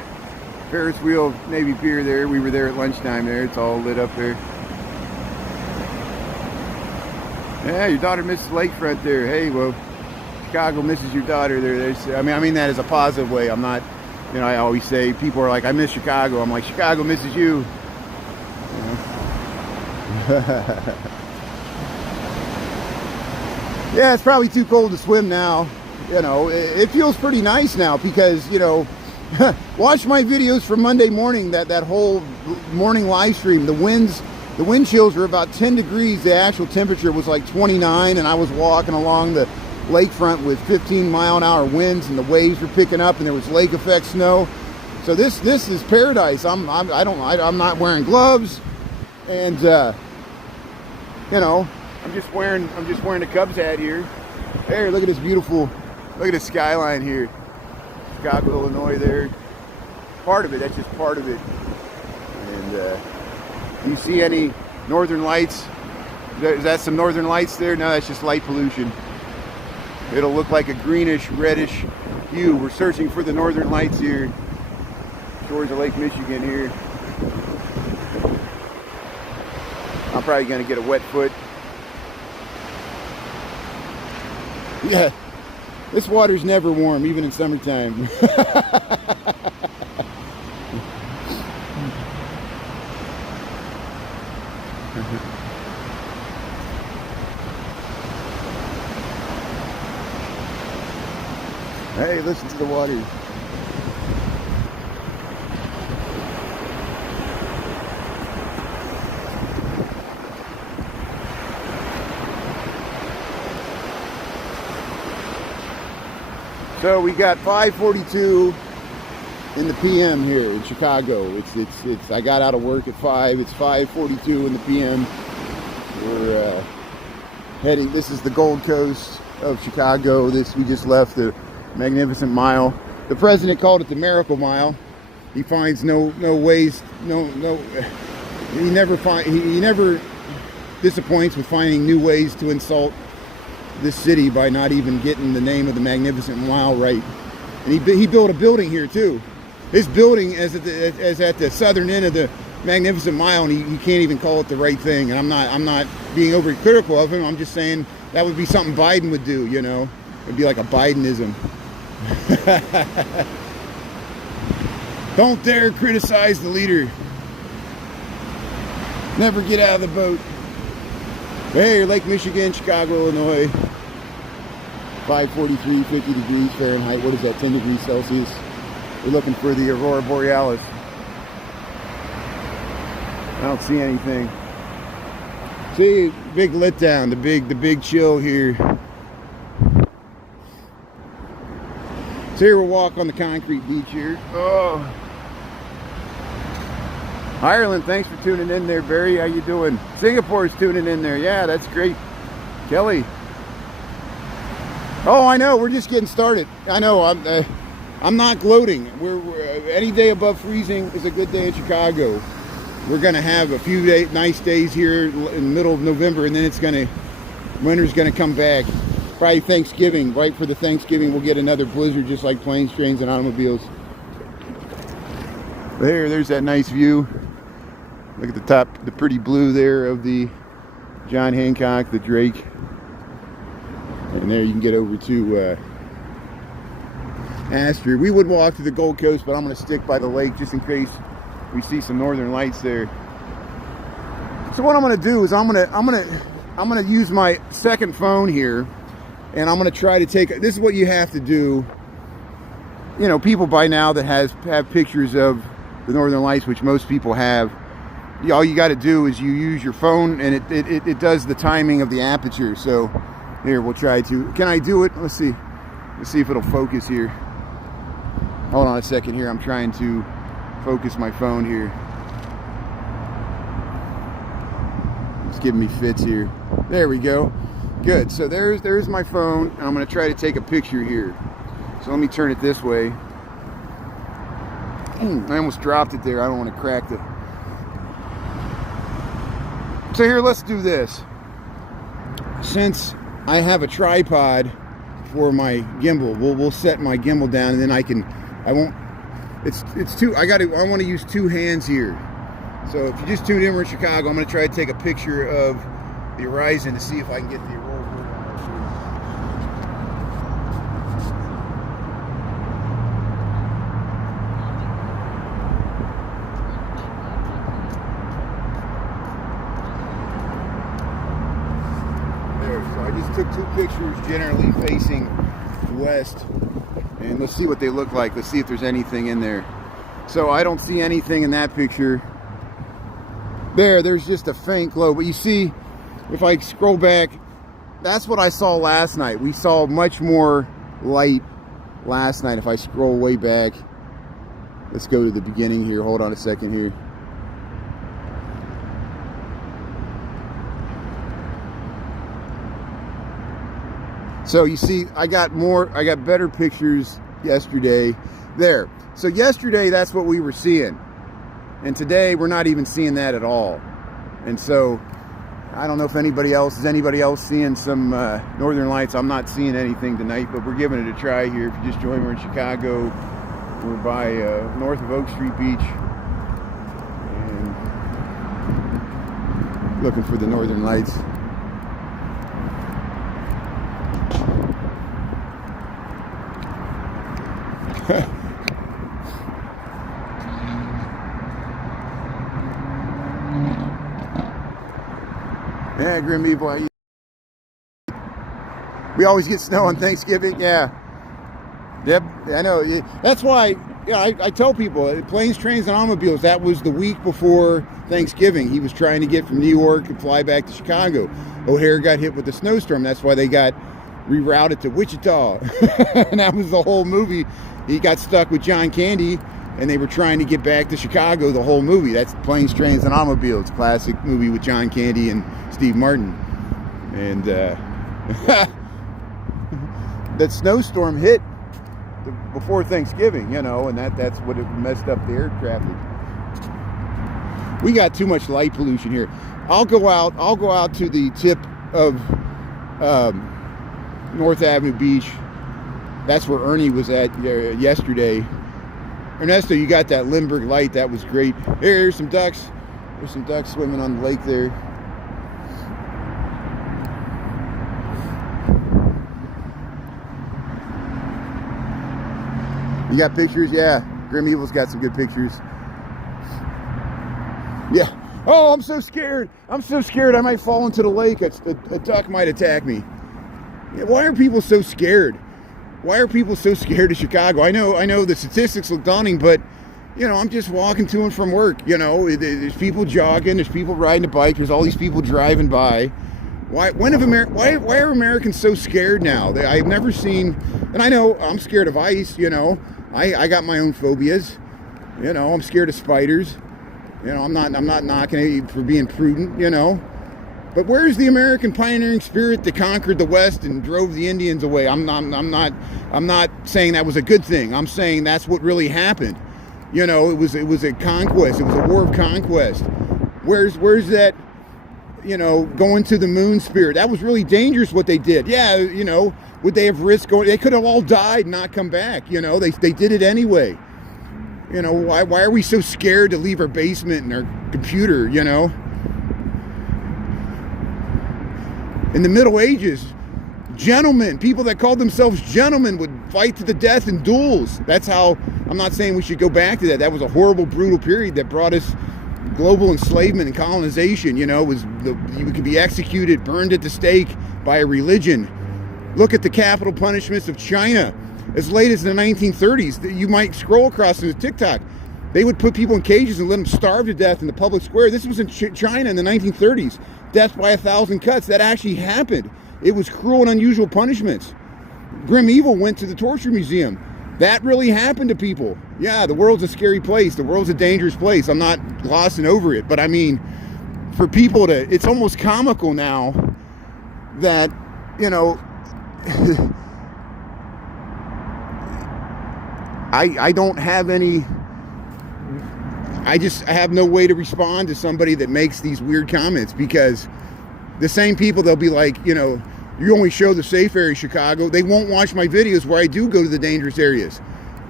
Ferris wheel Navy Pier there. We were there at lunchtime there. It's all lit up there. Yeah, your daughter misses lakefront there. Hey, well, Chicago misses your daughter there. I mean that as a positive way. I'm not, you know, I always say, people are like, I miss Chicago. I'm like, Chicago misses you. You know? Yeah, it's probably too cold to swim now. You know, it feels pretty nice now because, you know, Watch my videos from Monday morning, that whole morning live stream. The wind chills were about 10 degrees. The actual temperature was like 29, and I was walking along the lakefront with 15-mile-an-hour winds, and the waves were picking up, and there was lake effect snow. So this is paradise. I'm not wearing gloves, and you know, I'm just wearing a Cubs hat here. Hey, look at this beautiful, look at the skyline here. Chicago, Illinois there. Part of it, that's just part of it. And do you see any northern lights? Is that some northern lights there? No, that's just light pollution. It'll look like a greenish, reddish hue. We're searching for the northern lights here. Shores of Lake Michigan here. I'm probably gonna get a wet foot. Yeah, this water's never warm, even in summertime. Hey, listen to the water. So we got 5:42 in the PM here in Chicago. It's I got out of work at 5. It's 5:42 in the PM. We're heading. This is the Gold Coast of Chicago. We just left the Magnificent Mile. The president called it the Miracle Mile. He finds no ways. He never disappoints with finding new ways to insult this city by not even getting the name of the Magnificent Mile right. And he built a building here too. His building is at the southern end of the Magnificent Mile, and he can't even call it the right thing. And I'm not being overly critical of him. I'm just saying that would be something Biden would do. You know, it'd be like a Bidenism. Don't dare criticize the leader. Never get out of the boat. Hey, Lake Michigan, Chicago, Illinois. 5:43, 50 degrees Fahrenheit. What is that, 10 degrees Celsius? We're looking for the aurora borealis. I don't see anything. See, big letdown, the big chill here. So here we'll walk on the concrete beach here. Oh. Ireland, thanks for tuning in there, Barry. How you doing? Singapore's tuning in there. Yeah, that's great. Kelly. Oh, I know. We're just getting started. I know. I'm not gloating. We're any day above freezing is a good day in Chicago. We're gonna have a few nice days here in the middle of November, and then winter's gonna come back. Probably Thanksgiving. Right for the Thanksgiving, we'll get another blizzard, just like planes, trains, and automobiles. There's that nice view. Look at the top, the pretty blue there of the John Hancock, the Drake. And there you can get over to Astor. We would walk to the Gold Coast, but I'm going to stick by the lake just in case we see some northern lights there. So what I'm going to do is I'm going to use my second phone here, and I'm going to try to take. This is what you have to do. You know, people by now that have pictures of the northern lights, which most people have. All you got to do is you use your phone, and it does the timing of the aperture. So here, we'll try to. Can I do it? Let's see if it'll focus here. Hold on a second here. I'm trying to focus my phone here. It's giving me fits here. There we go. Good. So there's my phone. I'm going to try to take a picture here. So let me turn it this way. I almost dropped it there. I don't want to crack the. So here, let's do this. Since I have a tripod for my gimbal, we'll set my gimbal down, and then I want to use two hands here. So if you just tuned in, we're in Chicago. I'm going to try to take a picture of the horizon to see if I can get the aurora. There, so I just took two pictures generally facing west. And let's see what they look like. Let's see if there's anything in there. So I don't see anything in that picture. There's just a faint glow. But you see, if I scroll back, that's what I saw last night. We saw much more light last night. If I scroll way back, let's go to the beginning here. Hold on a second here. So you see, I got better pictures yesterday there. So yesterday, that's what we were seeing. And today, we're not even seeing that at all. And so, I don't know if anybody else seeing some northern lights. I'm not seeing anything tonight, but we're giving it a try here. If you just joined, we're in Chicago. We're by north of Oak Street Beach. And looking for the northern lights. Yeah, Grim Evil. We always get snow on Thanksgiving. Yeah. Yep. I know. That's why. Yeah, I tell people, planes, trains, and automobiles. That was the week before Thanksgiving. He was trying to get from New York and fly back to Chicago. O'Hare got hit with a snowstorm. That's why they got rerouted to Wichita. And that was the whole movie. He got stuck with John Candy, and they were trying to get back to Chicago the whole movie. That's Planes, Trains, and Automobiles, classic movie with John Candy and Steve Martin. And that snowstorm hit before Thanksgiving, you know, and that's what it messed up the air traffic. We got too much light pollution here. I'll go out to the tip of North Avenue Beach. That's where Ernie was at yesterday. Ernesto, you got that Lindbergh light. That was great. Here's some ducks. There's some ducks swimming on the lake there. You got pictures? Yeah. Grim Evil's got some good pictures. Yeah. Oh, I'm so scared. I'm so scared I might fall into the lake. A duck might attack me. Yeah, why are people so scared? Why are people so scared of Chicago? I know the statistics look daunting, but, you know, I'm just walking to and from work. You know, there's people jogging, there's people riding a bike, there's all these people driving by. Why are Americans so scared now? I've never seen, and I know I'm scared of ice, you know. I got my own phobias. You know, I'm scared of spiders. You know, I'm not knocking at you for being prudent, you know. But where's the American pioneering spirit that conquered the West and drove the Indians away? I'm not saying that was a good thing. I'm saying that's what really happened. You know, it was a conquest. It was a war of conquest. Where's that, you know, going to the moon spirit? That was really dangerous what they did. Yeah, you know, would they have risked going? They could have all died and not come back. You know, they did it anyway. You know, why are we so scared to leave our basement and our computer, you know? In the Middle Ages, gentlemen, people that called themselves gentlemen would fight to the death in duels. That's how, I'm not saying we should go back to that. That was a horrible, brutal period that brought us global enslavement and colonization. You know, you could be executed, burned at the stake by a religion. Look at the capital punishments of China. As late as the 1930s, you might scroll across into TikTok. They would put people in cages and let them starve to death in the public square. This was in China in the 1930s. Death by 1,000 cuts. That actually happened. It was cruel and unusual punishments. Grim Evil went to the torture museum. That really happened to people. Yeah, the world's a scary place. The world's a dangerous place. I'm not glossing over it. But I mean, for people to, it's almost comical now that, you know, I don't have any, I have no way to respond to somebody that makes these weird comments, because the same people, they'll be like, you know, you only show the safe area of Chicago. They won't watch my videos where I do go to the dangerous areas.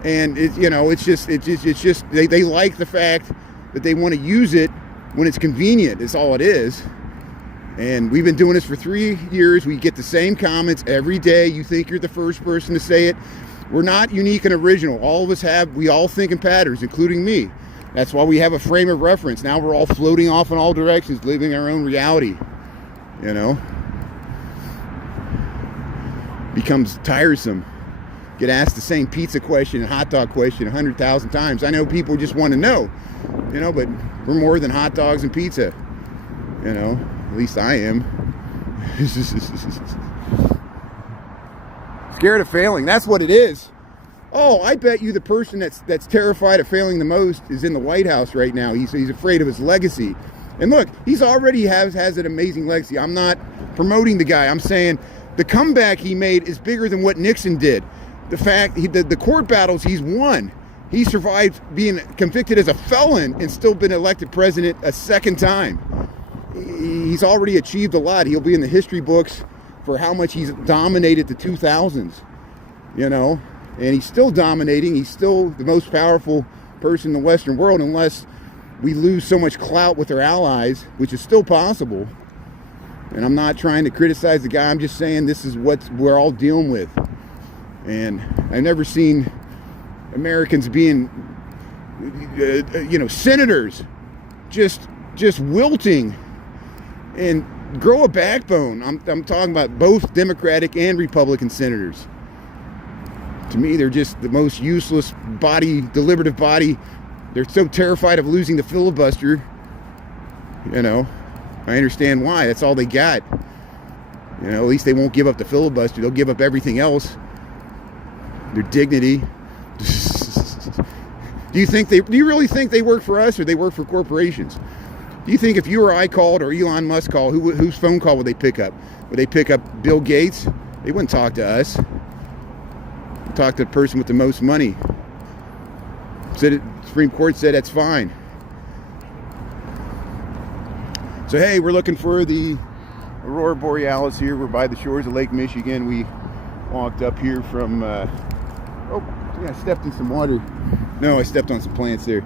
And it, you know, it's just they like the fact that they want to use it when it's convenient. It's all it is. And we've been doing this for 3 years. We get the same comments every day. You think you're the first person to say it. We're not unique and original. All of us we all think in patterns, including me. That's why we have a frame of reference. Now we're all floating off in all directions, living our own reality. You know? Becomes tiresome. get asked the same pizza question and hot dog question 100,000 times. I know people just want to know, you know, but we're more than hot dogs and pizza, you know, at least I am. Scared of failing, that's what it is. Oh, I bet you the person that's terrified of failing the most is in the White House right now. He's afraid of his legacy. And look, he's already has an amazing legacy. I'm not promoting the guy. I'm saying the comeback he made is bigger than what Nixon did. The fact, the court battles he's won. He survived being convicted as a felon and still been elected president a second time. He's already achieved a lot. He'll be in the history books for how much he's dominated the 2000s, you know, and he's still dominating. He's still the most powerful person in the Western world, unless we lose so much clout with our allies, which is still possible. And I'm not trying to criticize the guy. I'm just saying this is what we're all dealing with. And I've never seen Americans being, you know, senators just wilting. And grow a backbone. I'm talking about both Democratic and Republican senators. To me, they're just the most useless body, deliberative body. They're so terrified of losing the filibuster. You know, I understand why. That's all they got. You know, at least they won't give up the filibuster. They'll give up everything else. Their dignity. Do you really think they work for us, or they work for corporations? Do you think if you or I called, or Elon Musk called, whose phone call would they pick up? Would they pick up Bill Gates? They wouldn't talk to us. They'd talk to the person with the most money. Supreme Court said that's fine. So hey, we're looking for the aurora borealis here. We're by the shores of Lake Michigan. We walked up here from oh yeah, I stepped in some water. No, I stepped on some plants there.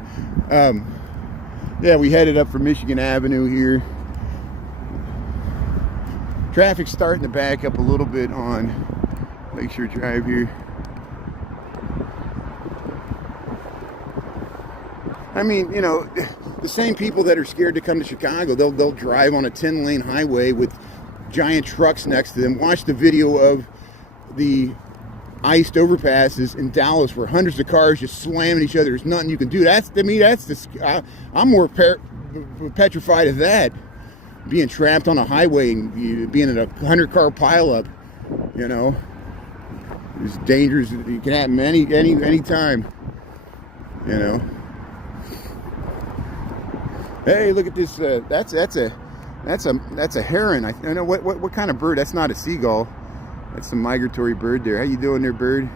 Yeah, we headed up for Michigan Avenue here. Traffic's starting to back up a little bit on Lakeshore Drive here. I mean, you know, the same people that are scared to come to Chicago, they'll drive on a 10-lane highway with giant trucks next to them. Watch the video of the iced overpasses in Dallas where hundreds of cars just slamming each other. There's nothing you can do. I'm more petrified of that, being trapped on a highway and being in a 100-car pileup. You know, it's dangerous. It can happen any time. You know. Hey, look at this. That's a heron. I don't know what kind of bird. That's not a seagull. That's some migratory bird there. How you doing there, bird?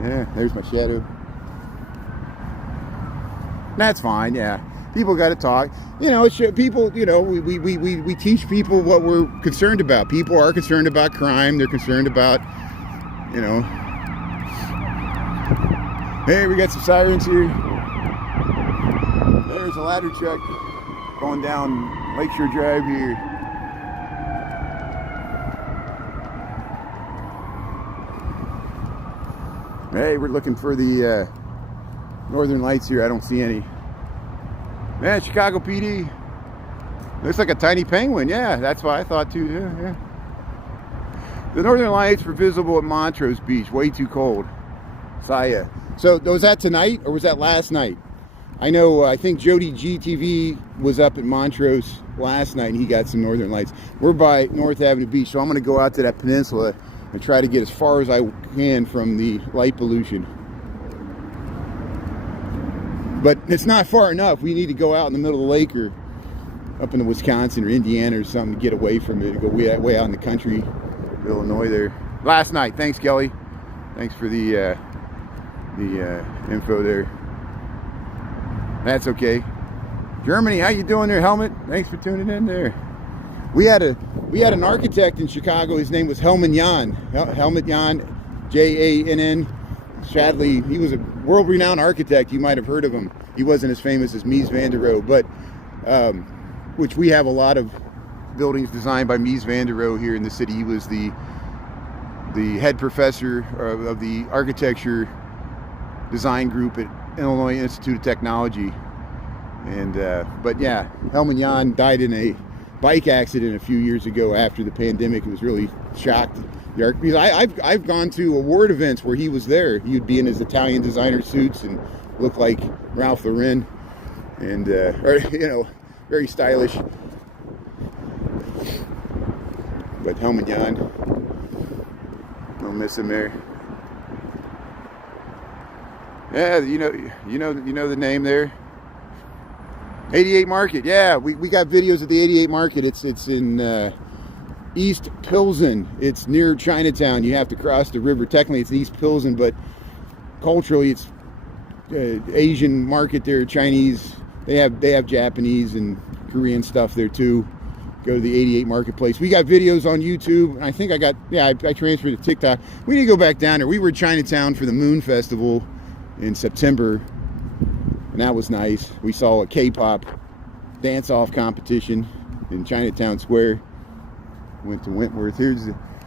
Yeah, there's my shadow. That's fine, yeah. People got to talk. You know, people, you know, we teach people what we're concerned about. People are concerned about crime. They're concerned about, you know. Hey, we got some sirens here. There's a ladder truck going down Lakeshore Drive here. Hey, we're looking for the northern lights here. I don't see any. Man, Chicago PD. Looks like a tiny penguin. Yeah, that's what I thought too. Yeah. The northern lights were visible at Montrose Beach. Way too cold. Saya. So was that tonight or was that last night? I know, I think Jody GTV was up at Montrose last night and he got some northern lights. We're by North Avenue Beach, so I'm going to go out to that peninsula and try to get as far as I can from the light pollution. But it's not far enough. We need to go out in the middle of the lake or up into Wisconsin or Indiana or something to get away from it, to go way out in the country, Illinois there. Last night. Thanks, Kelly. Thanks for the info there. That's okay. Germany, how you doing there, Helmut? Thanks for tuning in there. We had an architect in Chicago. His name was Helmut Jahn. Helmut Jahn, Jann. Sadly, he was a world-renowned architect. You might have heard of him. He wasn't as famous as Mies van der Rohe, but which we have a lot of buildings designed by Mies van der Rohe here in the city. He was the head professor of the architecture design group at Illinois Institute of Technology. And but yeah, Helmut Jahn died in a bike accident a few years ago after the pandemic. He was really shocked Because I've gone to award events where he was there. He would be in his Italian designer suits and look like Ralph Lauren, and or, you know, very stylish. But Helmignon, don't miss him there. Yeah, you know the name there. 88 Market. Yeah, we got videos of the 88 Market. It's in East Pilsen. It's near Chinatown. You have to cross the river. Technically, it's East Pilsen, but culturally, it's Asian market there. Chinese. They have Japanese and Korean stuff there too. Go to the 88 Marketplace. We got videos on YouTube. I think I transferred to TikTok. We need to go back down there. We were in Chinatown for the Moon Festival in September, and that was nice. We saw a K-pop dance-off competition in Chinatown Square. Went to Wentworth.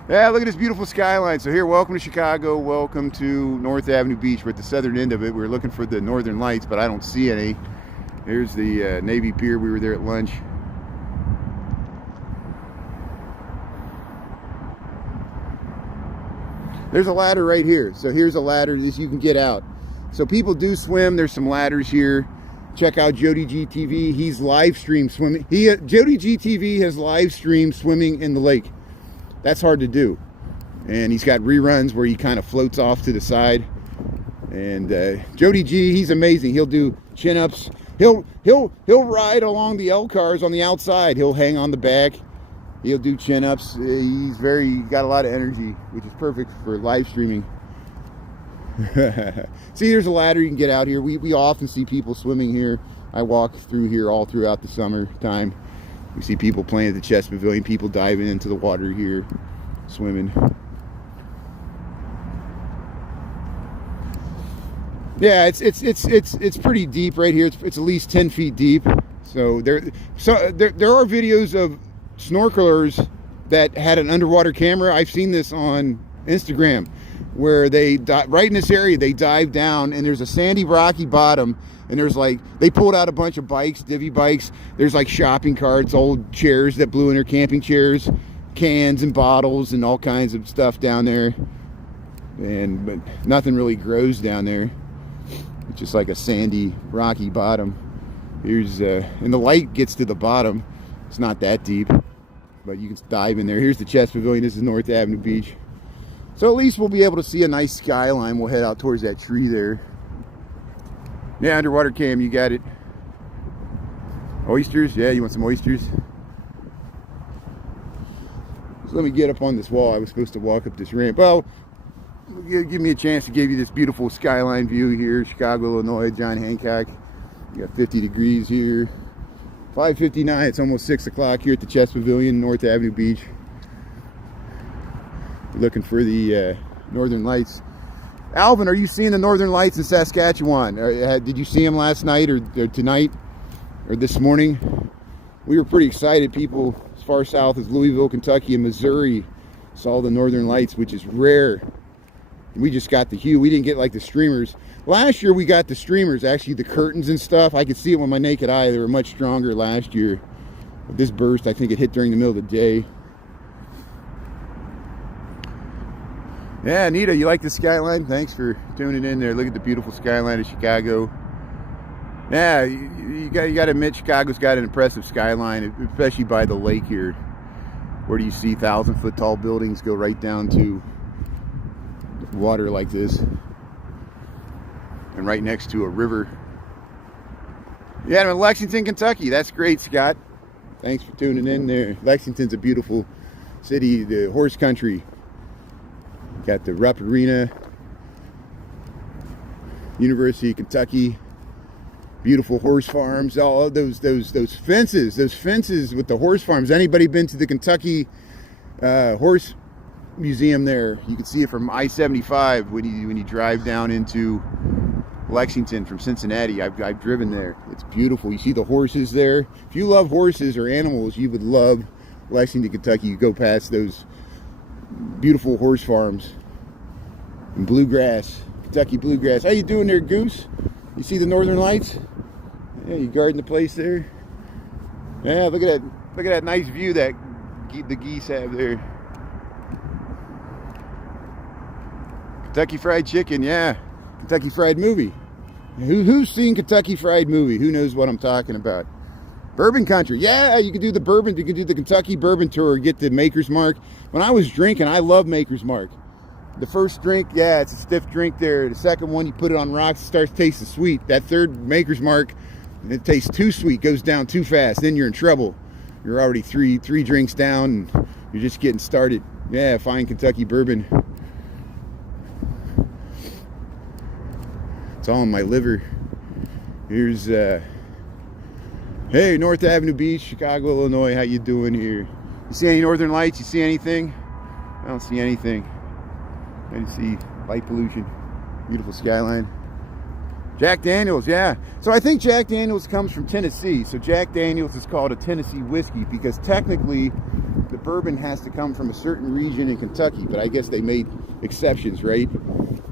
Yeah, look at this beautiful skyline. So here, welcome to Chicago. Welcome to North Avenue Beach. We're at the southern end of it. We're looking for the northern lights, but I don't see any. Here's the Navy Pier. We were there at lunch. There's a ladder right here. So here's a ladder that you can get out. So people do swim. There's some ladders here. Check out Jody GTV. He's live stream swimming. Jody GTV has live streamed swimming in the lake. That's hard to do. And he's got reruns where he kind of floats off to the side. And Jody G, he's amazing. He'll do chin-ups. He'll ride along the L cars on the outside. He'll hang on the back. He'll do chin-ups. He's got a lot of energy, which is perfect for live streaming. See, there's a ladder you can get out here. We often see people swimming here. I walk through here all throughout the summertime. We see people playing at the Chess Pavilion, people diving into the water here, swimming. Yeah, it's pretty deep right here. It's at least 10 feet deep. So there are videos of snorkelers that had an underwater camera. I've seen this on Instagram, where they right in this area, they dive down, and there's a sandy rocky bottom, and there's like, they pulled out a bunch of bikes, divvy bikes. There's like shopping carts, old chairs that blew in their camping chairs, cans and bottles and all kinds of stuff down there. But nothing really grows down there. It's just like a sandy rocky bottom. Here's and the light gets to the bottom. It's not that deep, but you can dive in there. Here's the Chess Pavilion. This is North Avenue Beach. So at least we'll be able to see a nice skyline. We'll head out towards that tree there. Yeah, underwater cam, you got it. Oysters? Yeah, you want some oysters? So let me get up on this wall. I was supposed to walk up this ramp. Well, give me a chance to give you this beautiful skyline view here. Chicago, Illinois, John Hancock. You got 50 degrees here. 5:59, it's almost 6 o'clock here at the Chess Pavilion, North Avenue Beach. Looking for the Northern Lights. Alvin, are you seeing the Northern Lights in Saskatchewan? Did you see them last night or tonight or this morning? We were pretty excited. People as far south as Louisville, Kentucky, and Missouri saw the Northern Lights, which is rare. We just got the hue. We didn't get like the streamers. Last year we got the streamers, actually the curtains and stuff. I could see it with my naked eye. They were much stronger last year. But this burst, I think it hit during the middle of the day. Yeah, Anita, you like the skyline? Thanks for tuning in there. Look at the beautiful skyline of Chicago. Yeah, you got to admit, Chicago's got an impressive skyline, especially by the lake here. Where do you see 1,000-foot tall buildings go right down to water like this? And right next to a river. Yeah, I'm in Lexington, Kentucky. That's great, Scott. Thanks for tuning in there. Lexington's a beautiful city, the horse country. Got the Rupp Arena, University of Kentucky, beautiful horse farms. All those fences with the horse farms. Anybody been to the Kentucky Horse Museum there? You can see it from I-75 when you drive down into Lexington from Cincinnati. I've driven there. It's beautiful. You see the horses there. If you love horses or animals, you would love Lexington, Kentucky. You go past those beautiful horse farms and bluegrass, Kentucky bluegrass. How you doing there, Goose? You see the Northern Lights? Yeah, you guarding the place there. Yeah, look at that nice view that the geese have there. Kentucky Fried Chicken, yeah. Kentucky Fried Movie. Who's seen Kentucky Fried Movie? Who knows what I'm talking about? Bourbon country. Yeah, you can do the bourbon. You can do the Kentucky Bourbon Tour. Get the Maker's Mark. When I was drinking, I love Maker's Mark. The first drink, yeah, it's a stiff drink there. The second one, you put it on rocks, it starts tasting sweet. That third Maker's Mark, it tastes too sweet, goes down too fast. Then you're in trouble. You're already three drinks down, and you're just getting started. Yeah, fine Kentucky bourbon. It's all in my liver. Here's, hey, North Avenue Beach, Chicago, Illinois. How you doing here? You see any northern lights? You see anything? I don't see anything. I didn't see light pollution. Beautiful skyline. Jack Daniels, yeah. So I think Jack Daniels comes from Tennessee. So Jack Daniels is called a Tennessee whiskey because technically the bourbon has to come from a certain region in Kentucky, but I guess they made exceptions, right?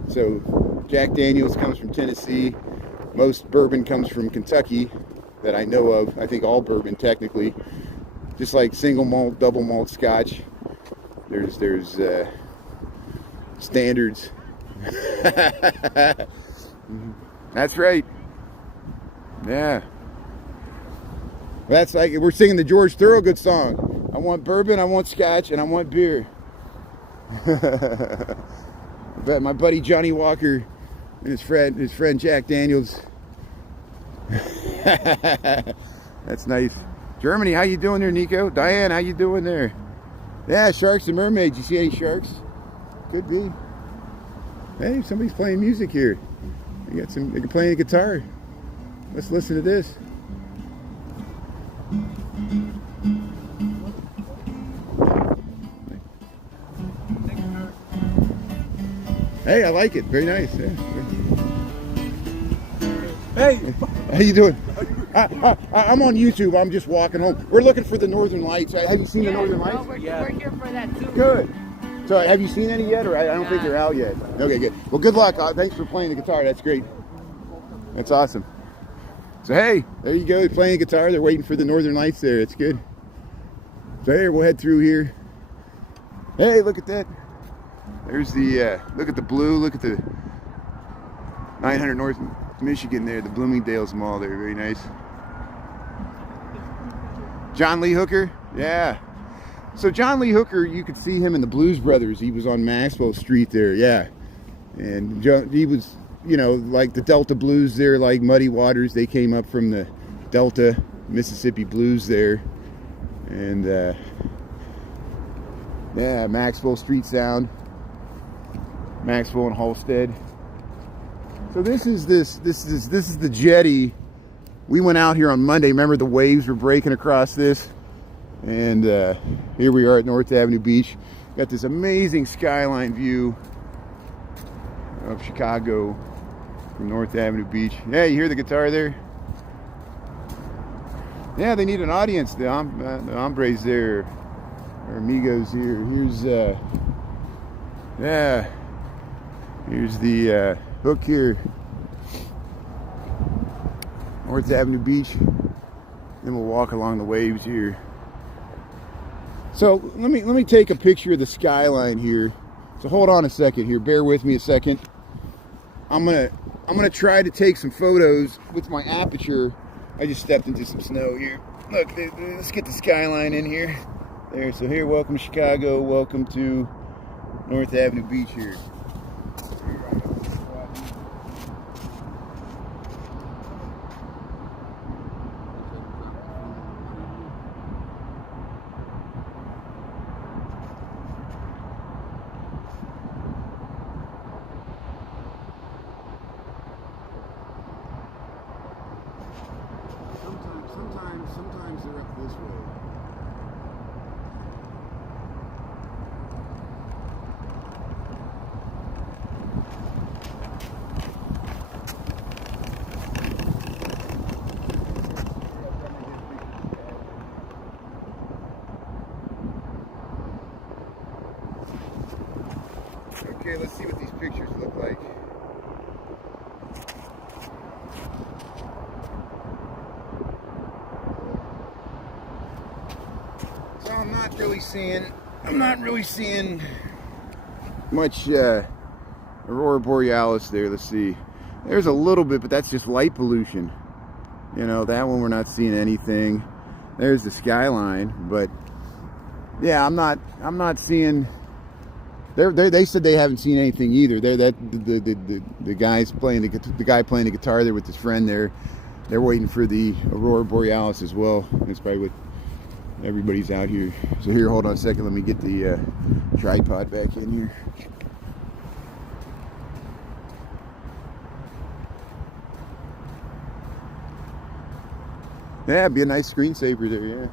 So Jack Daniels comes from Tennessee. Most bourbon comes from Kentucky that I know of. I think all bourbon technically. Just like single malt, double malt scotch. There's standards. That's right. Yeah. That's like we're singing the George Thorogood song. I want bourbon, I want scotch, and I want beer. But my buddy Johnny Walker and his friend Jack Daniels. That's nice. Germany, how you doing there, Nico? Diane, how you doing there? Yeah, sharks and mermaids. You see any sharks? Could be. Hey, somebody's playing music here. They're playing a guitar. Let's listen to this. Hey, I like it. Very nice. Yeah. Hey, how you doing? I'm on YouTube. I'm just walking home. We're looking for the Northern Lights. Have you seen the Northern Lights? We're here for that too. Good. So have you seen any yet? Or I don't think they're out yet. Okay, good. Well, good luck. Thanks for playing the guitar. That's great. That's awesome. So hey, there you go. They're playing the guitar. They're waiting for the Northern Lights there. It's good. So here, we'll head through here. Hey, look at that. There's the, look at the blue. Look at the 900 North Michigan there. The Bloomingdale's Mall there. Very nice. John Lee Hooker. Yeah. So John Lee Hooker, you could see him in the Blues Brothers. He was on Maxwell Street there. Yeah. And he was, you know, like the Delta Blues there, like Muddy Waters. They came up from the Delta Mississippi Blues there. And yeah, Maxwell Street Sound. Maxwell and Halstead. So this is the jetty. We went out here on Monday. Remember the waves were breaking across this? And here we are at North Avenue Beach. Got this amazing skyline view of Chicago from North Avenue Beach. Yeah, you hear the guitar there? Yeah, they need an audience. The hombres there, or amigos here. Here's yeah. Here's the hook here. North Avenue Beach. Then we'll walk along the waves here. So let me take a picture of the skyline here. So hold on a second here. Bear with me a second. I'm gonna try to take some photos with my aperture. I just stepped into some snow here. Look, let's get the skyline in here. There, so here, welcome to Chicago. Welcome to North Avenue Beach here. Sometimes they're up this way. Okay, let's see what these pictures look like. So I'm not really seeing much Aurora Borealis there. Let's see. There's a little bit, but that's just light pollution. You know, that one we're not seeing anything. There's the skyline, but yeah, I'm not seeing. They said they haven't seen anything either. The guy playing the guitar there with his friend there. They're waiting for the Aurora Borealis as well. That's probably what everybody's out here. So here, hold on a second. Let me get the tripod back in here. Yeah, it'd be a nice screensaver there, yeah.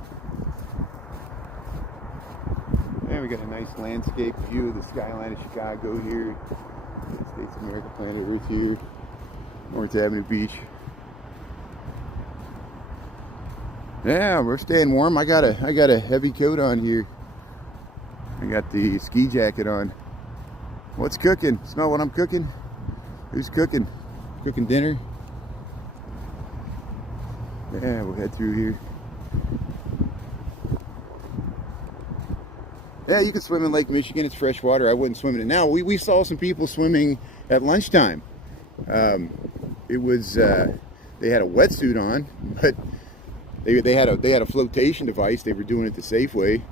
Yeah, we got a nice landscape view of the skyline of Chicago here. States of America, planet Earth here. North Avenue Beach. Yeah, we're staying warm. I got a heavy coat on here. I got the ski jacket on. What's cooking? Smell what I'm cooking? Who's cooking? Cooking dinner? Yeah, we'll head through here. Yeah, you can swim in Lake Michigan. It's fresh water. I wouldn't swim in it now. We saw some people swimming at lunchtime. It was they had a wetsuit on, but they had a flotation device. They were doing it the safe way.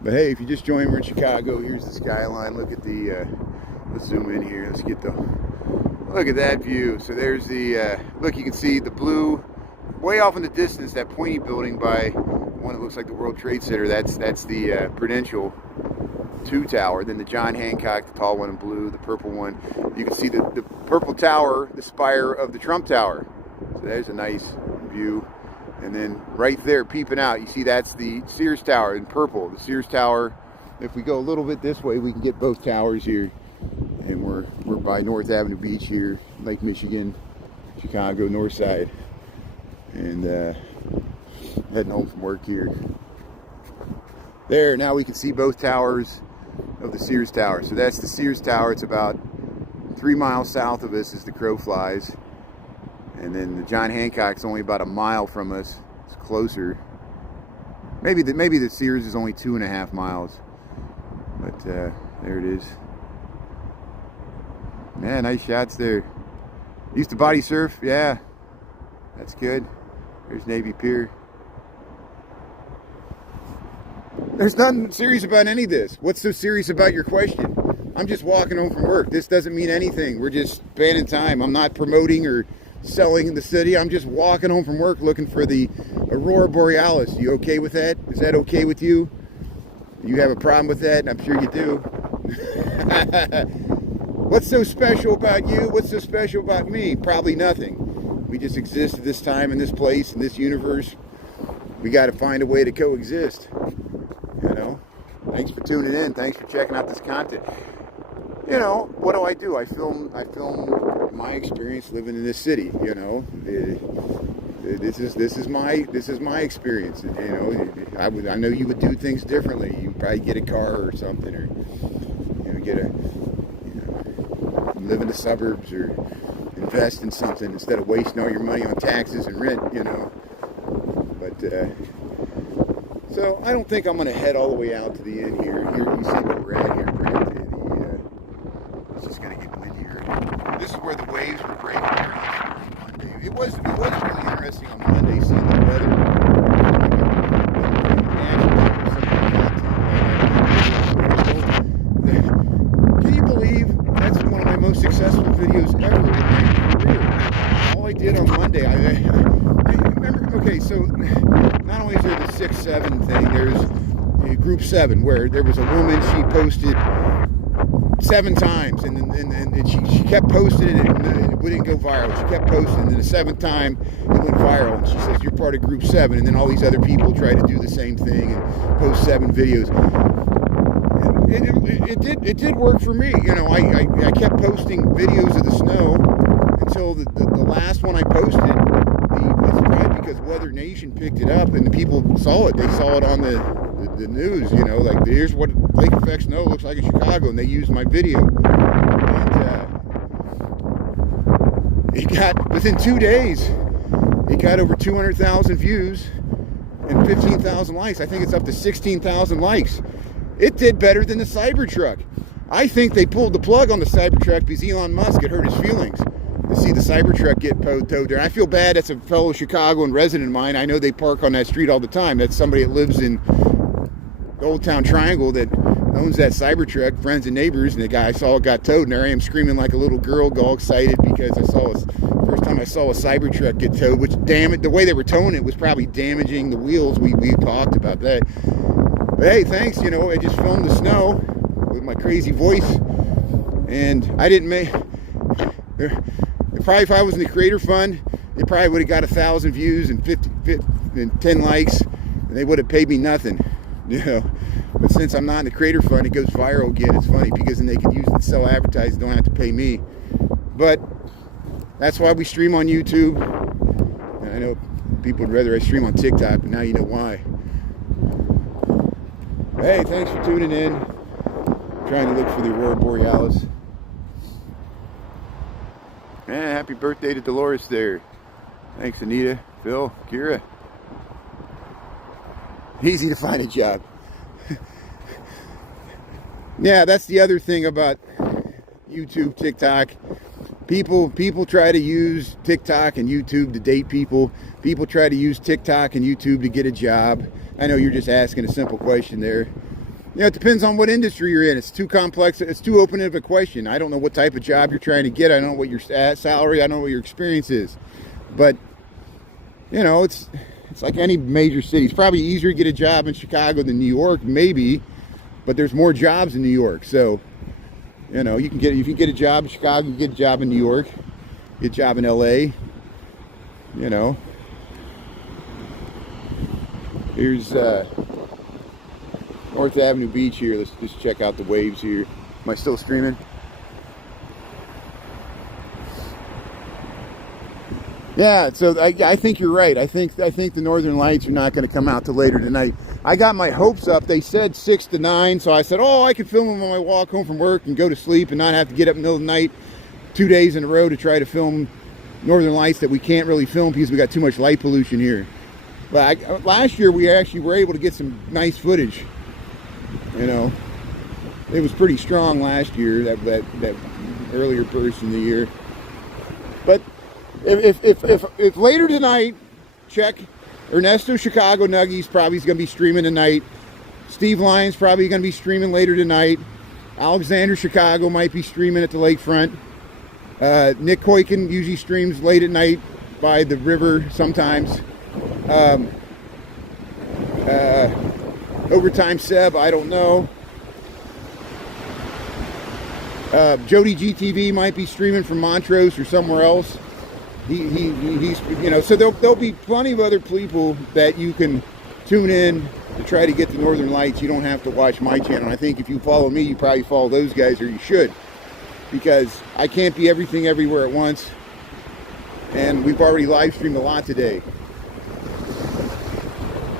But hey, if you just joined, we're in Chicago. Here's the skyline. Look at the. Let's zoom in here. Let's get the. Look at that view. So there's the. Look, you can see the blue. Way off in the distance, that pointy building by one that looks like the World Trade Center, that's the Prudential 2 tower. Then the John Hancock, the tall one in blue, the purple one. You can see the purple tower, the spire of the Trump Tower. So there's a nice view. And then right there, peeping out, you see that's the Sears Tower in purple. The Sears Tower, if we go a little bit this way, we can get both towers here. And we're by North Avenue Beach here, Lake Michigan, Chicago, north side. And heading home from work here. There, now we can see both towers of the Sears Tower. So that's the Sears Tower. It's about 3 miles south of us as the crow flies. And then the John Hancock's only about a mile from us. It's closer. Maybe the Sears is only 2.5 miles. But there it is. Yeah, nice shots there. Used to body surf, yeah. That's good. There's Navy Pier. There's nothing serious about any of this. What's so serious about your question? I'm just walking home from work. This doesn't mean anything. We're just spending time. I'm not promoting or selling in the city. I'm just walking home from work looking for the Aurora Borealis. You okay with that? Is that okay with you? You have a problem with that? I'm sure you do. What's so special about you? What's so special about me? Probably nothing. We just exist at this time, in this place, in this universe. We got to find a way to coexist. You know? Thanks for tuning in. Thanks for checking out this content. You know, what do? I film my experience living in this city, you know. This is my experience. You know, I know you would do things differently. You probably get a car or something, or live in the suburbs, or invest in something instead of wasting all your money on taxes and rent, you know. But so I don't think I'm going to head all the way out to the end here. Here you see where we're at here. We're at it's just going to get windier. This is where the waves were breaking on Monday. It was really interesting on Monday seeing the weather. Can you believe that's one of my most successful videos ever in my career? All I did on Monday, I remember, okay, so not only is there the 6-7 thing, there's the group 7, where there was a woman, she posted 7 times, and she kept posting it, and it wouldn't go viral. She kept posting, and then the 7th time it went viral, and she says, you're part of group 7, and then all these other people try to do the same thing and post 7 videos. It did work for me. You know, I kept posting videos of the snow until the last one I posted. It's probably because Weather Nation picked it up and the people saw it. They saw it on the news. You know, like here's what lake effect snow looks like in Chicago, and they used my video. And it got, within 2 days, it got over 200,000 views and 15,000 likes. I think it's up to 16,000 likes. It did better than the Cybertruck. I think they pulled the plug on the Cybertruck because Elon Musk had hurt his feelings to see the Cybertruck get towed there. And I feel bad. That's a fellow Chicagoan resident of mine. I know they park on that street all the time. That's somebody that lives in the Old Town Triangle that owns that Cybertruck, friends and neighbors. And the guy I saw got towed, and there I am screaming like a little girl, all excited because first time I saw a Cybertruck get towed, which, damn it, the way they were towing it was probably damaging the wheels. We talked about that. But hey, thanks. You know, I just filmed the snow with my crazy voice, and I didn't make. Probably if I was in the Creator Fund, it probably would have got 1,000 views and 10 likes, and they would have paid me nothing. You know. But since I'm not in the Creator Fund, it goes viral again. It's funny because then they could use it to sell advertising, don't have to pay me. But that's why we stream on YouTube. And I know people would rather I stream on TikTok, but now you know why. Hey, thanks for tuning in. I'm trying to look for the Aurora Borealis. Man, happy birthday to Dolores there. Thanks, Anita, Phil, Kira. Easy to find a job. Yeah, that's the other thing about YouTube, TikTok. People try to use TikTok and YouTube to date people. People try to use TikTok and YouTube to get a job. I know you're just asking a simple question there. You know, it depends on what industry you're in. It's too complex. It's too open of a question. I don't know what type of job you're trying to get. I don't know what your salary. I don't know what your experience is. But, you know, it's like any major city. It's probably easier to get a job in Chicago than New York, maybe. But there's more jobs in New York. So, you know, if you get a job in Chicago, you get a job in New York, get a job in LA, you know. Here's North Avenue Beach here. Let's just check out the waves here. Am I still streaming? Yeah, so I think you're right. I think the Northern Lights are not going to come out till later tonight. I got my hopes up. They said 6 to 9, so I said, oh, I can film them on my walk home from work and go to sleep and not have to get up in the middle of the night 2 days in a row to try to film Northern Lights that we can't really film because we got too much light pollution here. But last year we actually were able to get some nice footage. You know, it was pretty strong last year, that earlier burst in the year. But if later tonight, check Ernesto Chicago Nuggies probably is going to be streaming tonight. Steve Lyons probably going to be streaming later tonight. Alexander Chicago might be streaming at the lakefront. Nick Koiken usually streams late at night by the river sometimes. Overtime Seb, I don't know. Jody GTV might be streaming from Montrose or somewhere else. He's, you know, so there'll be plenty of other people that you can tune in to try to get the Northern Lights. You don't have to watch my channel. I think if you follow me, you probably follow those guys, or you should, because I can't be everything everywhere at once. And we've already live streamed a lot today.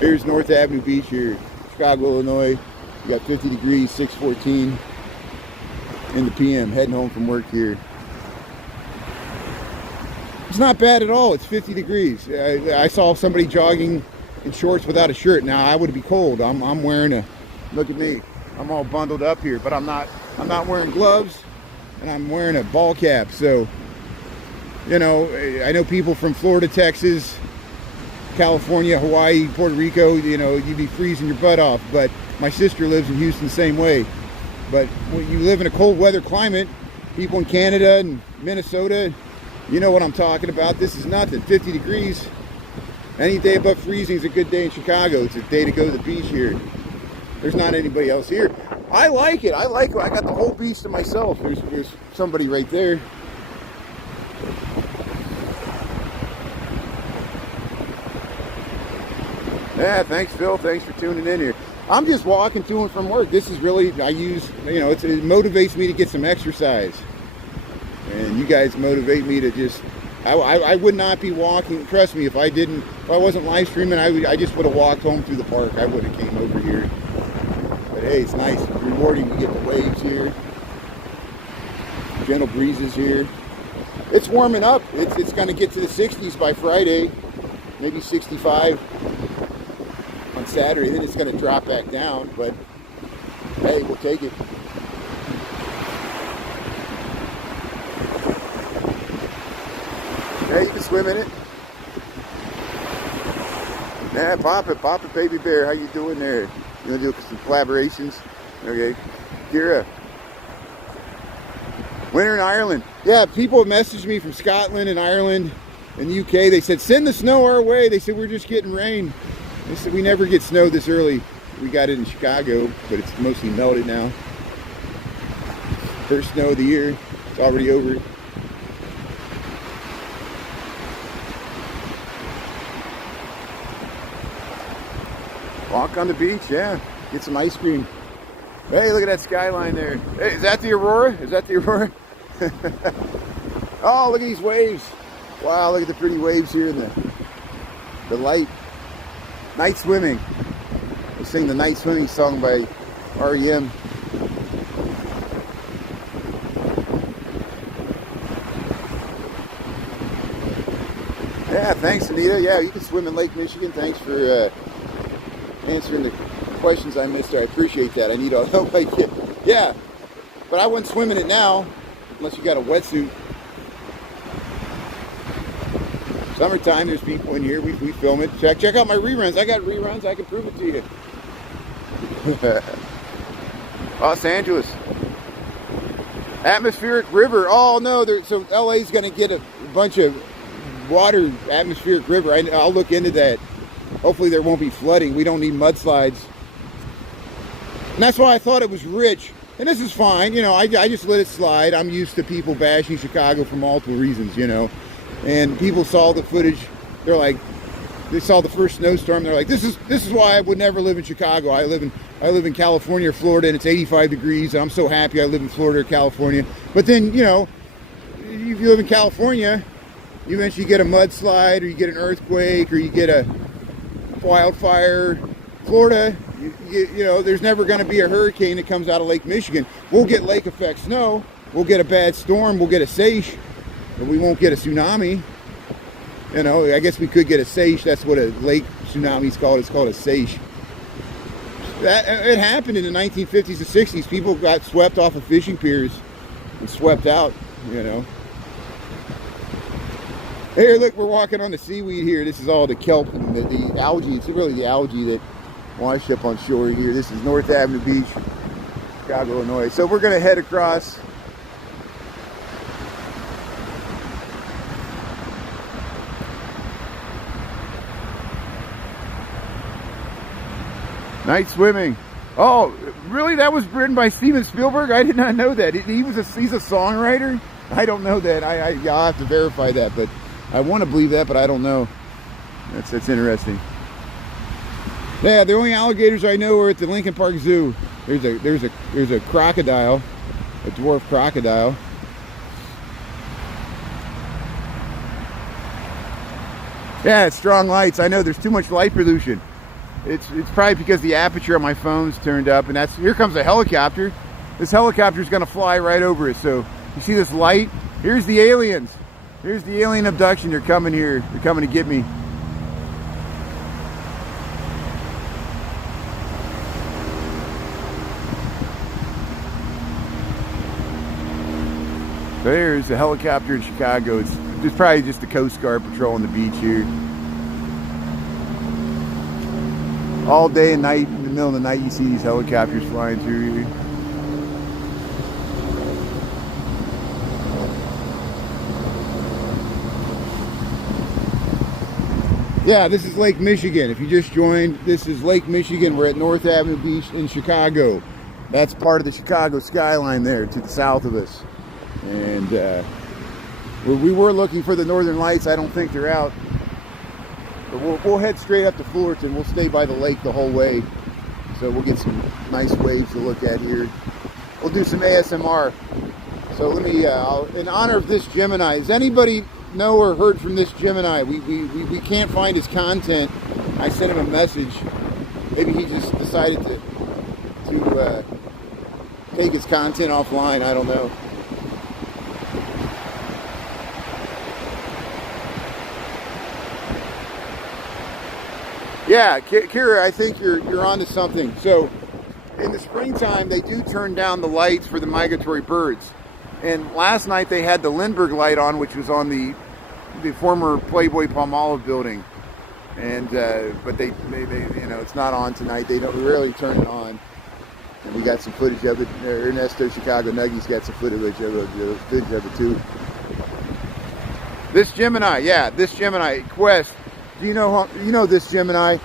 Here's North Avenue Beach here, Chicago, Illinois. We got 50 degrees, 6:14 in the PM, heading home from work here. It's not bad at all. It's 50 degrees. I saw somebody jogging in shorts without a shirt. Now I would be cold. I'm wearing a, look at me. I'm all bundled up here, but I'm not wearing gloves, and I'm wearing a ball cap. So, you know, I know people from Florida, Texas, California, Hawaii, Puerto Rico, you know, you'd be freezing your butt off. But my sister lives in Houston the same way. But when you live in a cold weather climate, people in Canada and Minnesota, you know what I'm talking about. This is nothing. 50 degrees. Any day above freezing is a good day in Chicago. It's a day to go to the beach here. There's not anybody else here. I like it. I got the whole beach to myself. There's somebody right there. Yeah, thanks, Phil. Thanks for tuning in here. I'm just walking to and from work. This is really, I use, you know, it motivates me to get some exercise. And you guys motivate me to just, I would not be walking, trust me, if I wasn't live streaming, I just would have walked home through the park. I would have came over here. But hey, it's nice, it's rewarding to get the waves here. Gentle breezes here. It's warming up. It's going to get to the 60s by Friday, maybe 65 on Saturday. Then it's going to drop back down, but hey, we'll take it. Yeah, you can swim in it. Yeah, pop it, baby bear. How you doing there? You wanna do some collaborations? Okay. Kira. Winter in Ireland. Yeah, people have messaged me from Scotland and Ireland and the UK. They said, send the snow our way. They said, we're just getting rain. They said, we never get snow this early. We got it in Chicago, but it's mostly melted now. First snow of the year. It's already over. Walk on the beach, yeah. Get some ice cream. Hey, look at that skyline there. Hey, is that the aurora? Is that the aurora? Oh, look at these waves. Wow, look at the pretty waves here in the light. Night swimming. They sing the night swimming song by REM. Yeah, thanks, Anita. Yeah, you can swim in Lake Michigan. Thanks for answering the questions I missed there. I appreciate that. I need all the help I get. Yeah, but I wouldn't swim in it now unless you got a wetsuit. Summertime, there's people in here. We film it. Check out my reruns. I got reruns. I can prove it to you. Los Angeles. Atmospheric river. Oh no, so LA's going to get a bunch of water, atmospheric river. I'll look into that. Hopefully there won't be flooding. We don't need mudslides. And that's why I thought it was rich. And this is fine. You know, I just let it slide. I'm used to people bashing Chicago for multiple reasons, you know. And people saw the footage. They're like, they saw the first snowstorm. They're like, this is why I would never live in Chicago. I live in California or Florida, and it's 85 degrees. And I'm so happy I live in Florida or California. But then, you know, if you live in California, you eventually get a mudslide, or you get an earthquake, or you get a wildfire. Florida, you know, there's never going to be a hurricane that comes out of Lake Michigan. We'll get lake effect snow. We'll get a bad storm. We'll get a seiche, but we won't get a tsunami. You know, I guess we could get a seiche. That's what a lake tsunami is called. It's called a seiche. It happened in the 1950s and 60s. People got swept off of fishing piers and swept out, you know. Here, look, we're walking on the seaweed here. This is all the kelp and the algae. It's really the algae that washed up on shore here. This is North Avenue Beach, Chicago, Illinois. So we're going to head across. Night swimming. Oh, really? That was written by Steven Spielberg? I did not know that. He's a songwriter? I don't know that. I'll have to verify that, but I want to believe that, but I don't know. That's interesting. Yeah, the only alligators I know are at the Lincoln Park Zoo. There's a crocodile, a dwarf crocodile. Yeah, it's strong lights. I know there's too much light pollution. It's probably because the aperture on my phone's turned up, and here comes a helicopter. This helicopter's gonna fly right over us. So you see this light? Here's the aliens. Here's the alien abduction. They're coming here. They're coming to get me. There's a helicopter in Chicago. It's probably just the Coast Guard patrolling the beach here. All day and night, in the middle of the night, you see these helicopters flying through here. Yeah, this is Lake Michigan. If you just joined, this is Lake Michigan. We're at North Avenue Beach in Chicago. That's part of the Chicago skyline there to the south of us. And we were looking for the northern lights. I don't think they're out. But we'll head straight up to Fullerton. We'll stay by the lake the whole way. So we'll get some nice waves to look at here. We'll do some ASMR. So let me, in honor of this Gemini, does anybody know or heard from this Gemini? We can't find his content. I sent him a message. Maybe he just decided to take his content offline. I don't know. Yeah, Kira, I think you're onto something. So in the springtime, they do turn down the lights for the migratory birds. And last night they had the Lindbergh light on, which was on the the former Playboy Palmolive building, and but they you know, it's not on tonight. They don't rarely turn it on. And we got some footage of it. Ernesto Chicago Nuggies got some footage of it too. This Gemini, yeah, this Gemini Quest. Do you know this Gemini?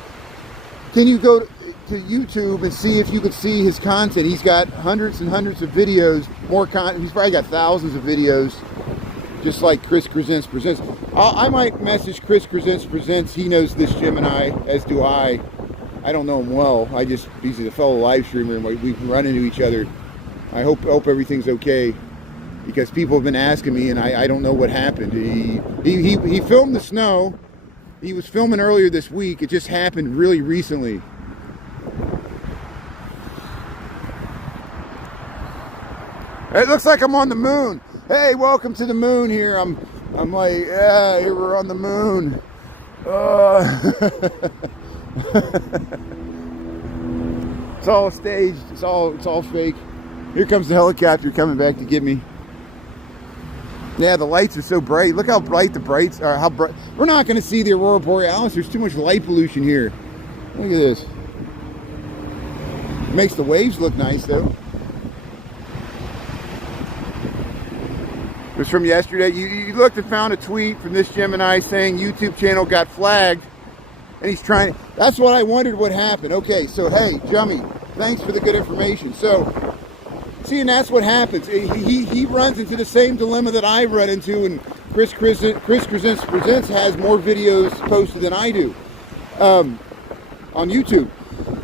Can you go to YouTube and see if you could see his content? He's got hundreds and hundreds of videos, more content. He's probably got thousands of videos, just like Chris Presents. I might message Chris Presents. He knows this Gemini, as do I. I don't know him well. He's a fellow live streamer, and we can run into each other. I hope everything's okay, because people have been asking me, and I don't know what happened. He filmed the snow. He was filming earlier this week. It just happened really recently. It looks like I'm on the moon. Hey, welcome to the moon here. I'm like, yeah, here we're on the moon. It's all staged. It's all fake. Here comes the helicopter coming back to get me. Yeah, the lights are so bright. Look how bright the brights are. How bright. We're not going to see the aurora borealis. There's too much light pollution here. Look at this. It makes the waves look nice, though. It was from yesterday. You looked and found a tweet from this Gemini saying YouTube channel got flagged, and he's trying. That's what I wondered what happened. Okay, so hey, Jummy, thanks for the good information. So, see, and that's what happens. He runs into the same dilemma that I run into, and Chris Presents has more videos posted than I do on YouTube.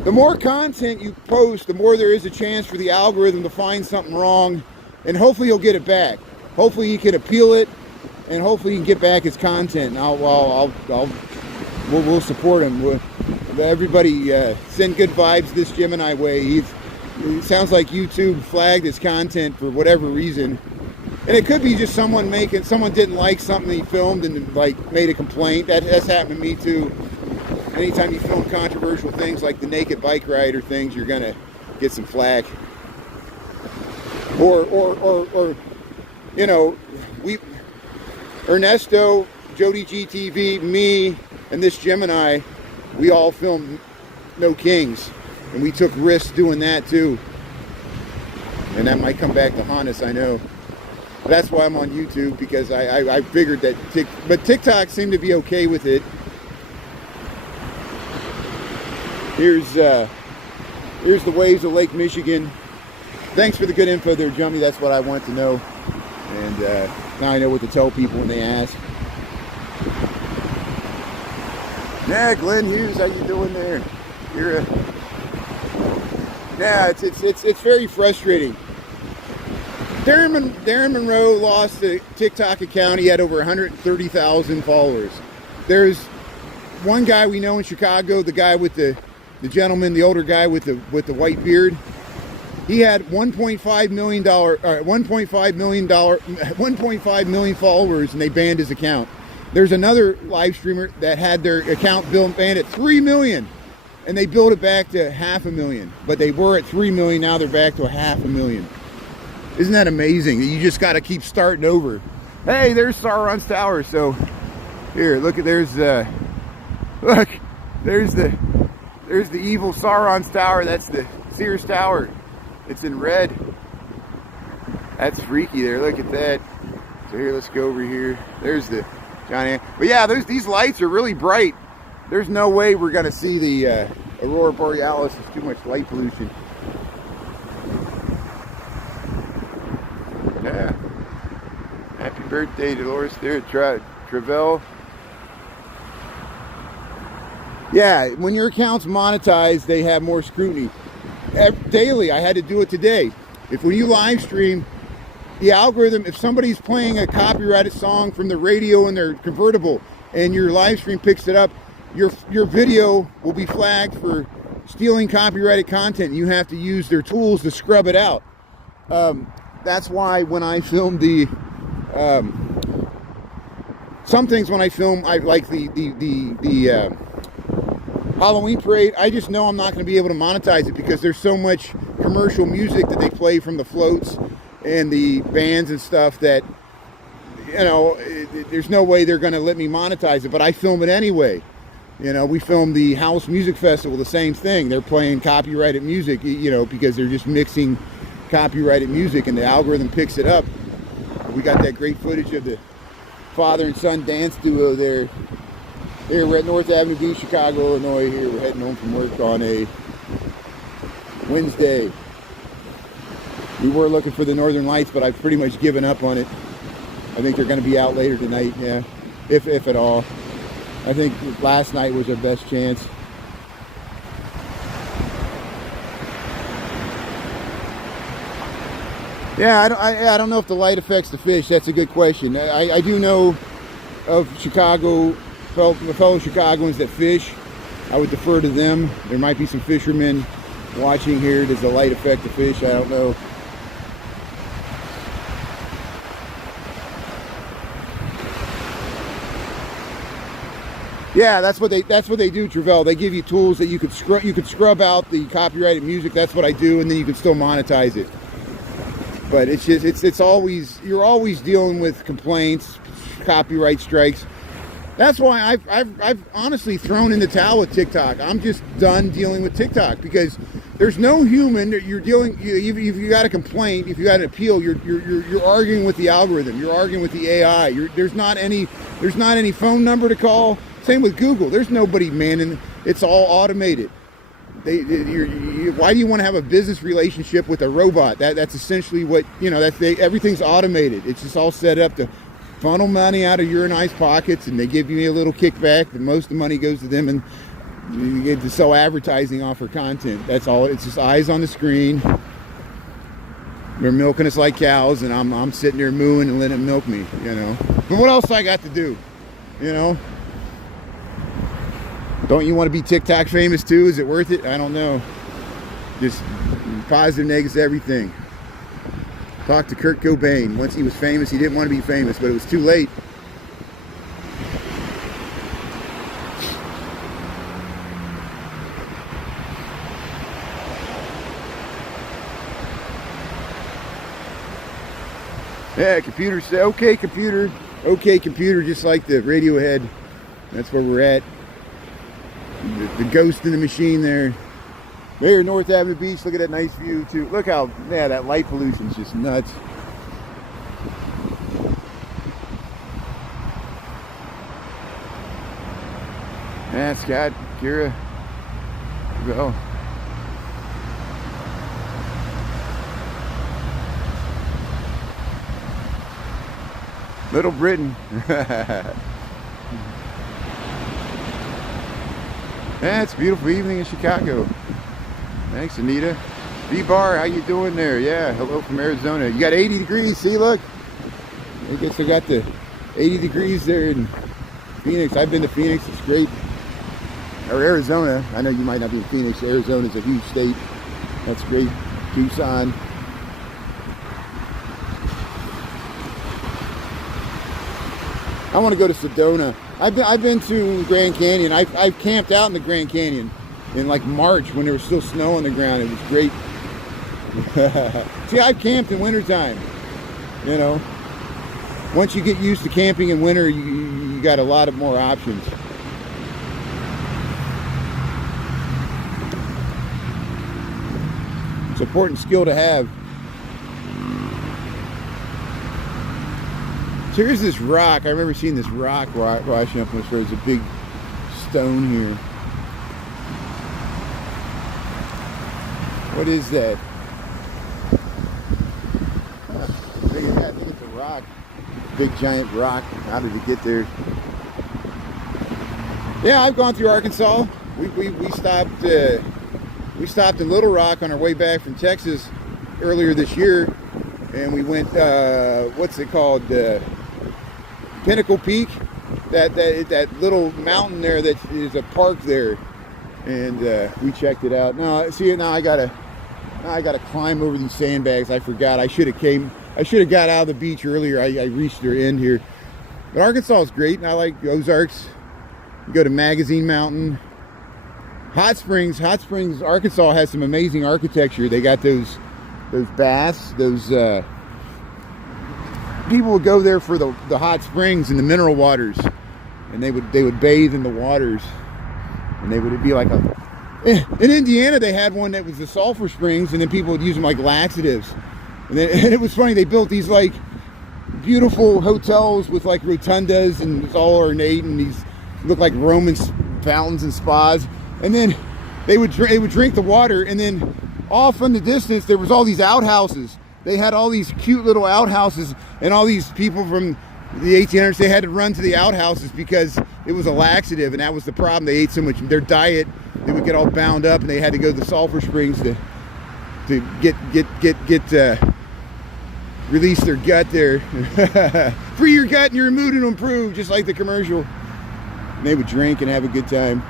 The more content you post, the more there is a chance for the algorithm to find something wrong, and hopefully you'll get it back. Hopefully he can appeal it, and hopefully he can get back his content. And we'll support him. Everybody send good vibes this Gemini way. It sounds like YouTube flagged his content for whatever reason, and it could be just someone didn't like something he filmed and like made a complaint. That's happened to me too. Anytime you film controversial things like the naked bike ride or things, you're gonna get some flack. Or you know, Ernesto, Jody GTV, me, and this Gemini, we all filmed No Kings, and we took risks doing that too. And that might come back to haunt us, I know. That's why I'm on YouTube, because I figured that, but TikTok seemed to be okay with it. Here's the waves of Lake Michigan. Thanks for the good info there, Jummy. That's what I want to know. And now I know what to tell people when they ask. Yeah, Glenn Hughes, how you doing there? Yeah, it's very frustrating. Darren Monroe lost the TikTok account. He had over 130,000 followers. There's one guy we know in Chicago, the guy with the gentleman, the older guy with the white beard. He had $1.5 million followers, and they banned his account. There's another live streamer that had their account banned at 3 million, and they built it back to 500,000. But they were at 3 million, now they're back to 500,000. Isn't that amazing? You just got to keep starting over. Hey, there's Sauron's Tower. So here, look, there's the evil Sauron's Tower. That's the Sears Tower. It's in red. That's freaky there. Look at that. So here, let's go over here. There's the Johnny. But yeah, these lights are really bright. There's no way we're gonna see the aurora borealis. There's too much light pollution. Yeah. Happy birthday, Dolores there, Travell. Yeah, when your account's monetized, they have more scrutiny. Daily, I had to do it today. When you live stream, the algorithm, if somebody's playing a copyrighted song from the radio in their convertible and your live stream picks it up, your video will be flagged for stealing copyrighted content. You have to use their tools to scrub it out. That's why when I filmed some things when I film, I like the Halloween parade, I just know I'm not going to be able to monetize it because there's so much commercial music that they play from the floats and the bands and stuff that you know, there's no way they're going to let me monetize it, but I film it anyway. You know, we filmed the House Music Festival, the same thing. They're playing copyrighted music, you know, because they're just mixing copyrighted music and the algorithm picks it up. We got that great footage of the father and son dance duo there. Here we're at North Avenue Beach, Chicago, Illinois. Here we're heading home from work on a Wednesday. We were looking for the Northern Lights, but I've pretty much given up on it. I think they're going to be out later tonight, yeah, if at all. I think last night was our best chance. Yeah, I don't know if the light affects the fish. That's a good question. I do know of fellow Chicagoans that fish. I would defer to them. There might be some fishermen watching here. Does the light affect the fish? I don't know. Yeah, that's what they do, Travell. They give you tools that you could scrub out the copyrighted music. That's what I do, and then you can still monetize it. But it's just it's always, you're always dealing with complaints, copyright strikes. That's why I've honestly thrown in the towel with TikTok. I'm just done dealing with TikTok because there's no human. You're dealing. If you got a complaint, if you got an appeal, you're arguing with the algorithm. You're arguing with the AI. There's not any phone number to call. Same with Google. There's nobody manning. It's all automated. Why do you want to have a business relationship with a robot? That's essentially what, you know. Everything's automated. It's just all set up to funnel money out of your and I's pockets, and they give you a little kickback. But most of the money goes to them, and you get to sell advertising off her content. That's all. It's just eyes on the screen. They're milking us like cows, and I'm sitting there mooing and letting them milk me. You know. But what else I got to do? You know. Don't you want to be TikTok famous too? Is it worth it? I don't know. Just positive, negatives, everything. Talk to Kurt Cobain. Once he was famous, he didn't want to be famous, but it was too late. Yeah, computer said, okay, computer, just like the Radiohead. That's where we're at. The ghost in the machine there. There, North Avenue Beach. Look at that nice view too. Look how, yeah, that light pollution's just nuts. Yeah, Scott, Kira, go. Little Britain. Yeah, it's a beautiful evening in Chicago. Thanks, Anita. V-Bar, how you doing there? Yeah, hello from Arizona. You got 80 degrees, see, look. I guess I got the 80 degrees there in Phoenix. I've been to Phoenix, it's great. Or Arizona. I know you might not be in Phoenix. Arizona's a huge state. That's great. Tucson. I want to go to Sedona. I've been to Grand Canyon. I've camped out in the Grand Canyon in like March when there was still snow on the ground. It was great. See, I've camped in wintertime. You know, once you get used to camping in winter, you got a lot of more options. It's an important skill to have. So here's this rock. I remember seeing this rock washing up on the shore. There's a big stone here. What is that? I think it's a rock. Big giant rock. How did it get there? Yeah, I've gone through Arkansas. We stopped in Little Rock on our way back from Texas earlier this year, and we went. What's it called? Pinnacle Peak, that little mountain there that is a park there, and we checked it out. Now, see, now I gotta climb over these sandbags. I forgot. I should have got out of the beach earlier. I reached their end here. But Arkansas is great, and I like Ozarks. You go to Magazine Mountain, Hot Springs, Arkansas has some amazing architecture. They got those baths, those people would go there for the hot springs and the mineral waters, and they would bathe in the waters, and it'd be like in Indiana they had one that was the sulfur springs, and then people would use them like laxatives, and it was funny, they built these like beautiful hotels with like rotundas, and it's all ornate, and these look like Roman fountains and spas, and then they would drink the water, and then off in the distance there was all these outhouses. They had all these cute little outhouses, and all these people from the 1800s, they had to run to the outhouses because it was a laxative, and that was the problem. They ate so much, their diet, they would get all bound up, and they had to go to the sulfur springs to get release their gut there. Free your gut and your mood will improve, just like the commercial. And they would drink and have a good time.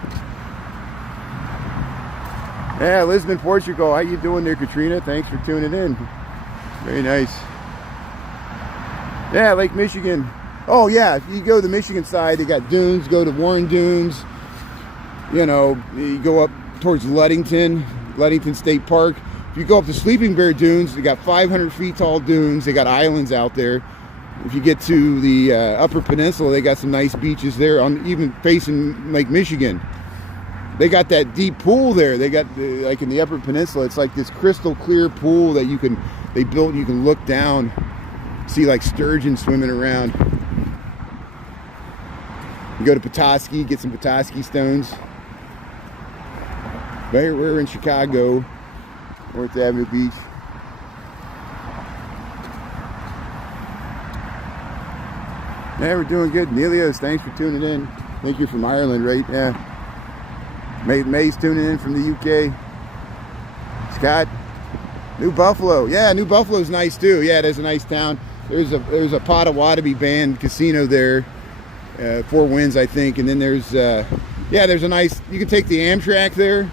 Yeah, Lisbon, Portugal. How you doing there, Katrina? Thanks for tuning in. Very nice. Yeah, Lake Michigan. Oh yeah, if you go to the Michigan side, they got dunes. Go to Warren Dunes. You know, you go up towards Ludington State Park. If you go up to Sleeping Bear Dunes, they got 500 feet tall dunes. They got islands out there. If you get to the Upper Peninsula, they got some nice beaches there, on even facing Lake Michigan. They got that deep pool there. They got like in the Upper Peninsula, it's like this crystal clear pool that you can look down, see like sturgeon swimming around. You go to Petoskey, get some Petoskey stones. We're in Chicago, North Avenue Beach. Yeah, we're doing good. Nelios, thanks for tuning in. I think you're from Ireland, right? Yeah. May's tuning in from the UK. Scott, New Buffalo. Yeah, New Buffalo's nice too. Yeah, it is a nice town. There's a Potawatomi band casino there. Four Winds, I think. And then there's there's a nice, you can take the Amtrak there.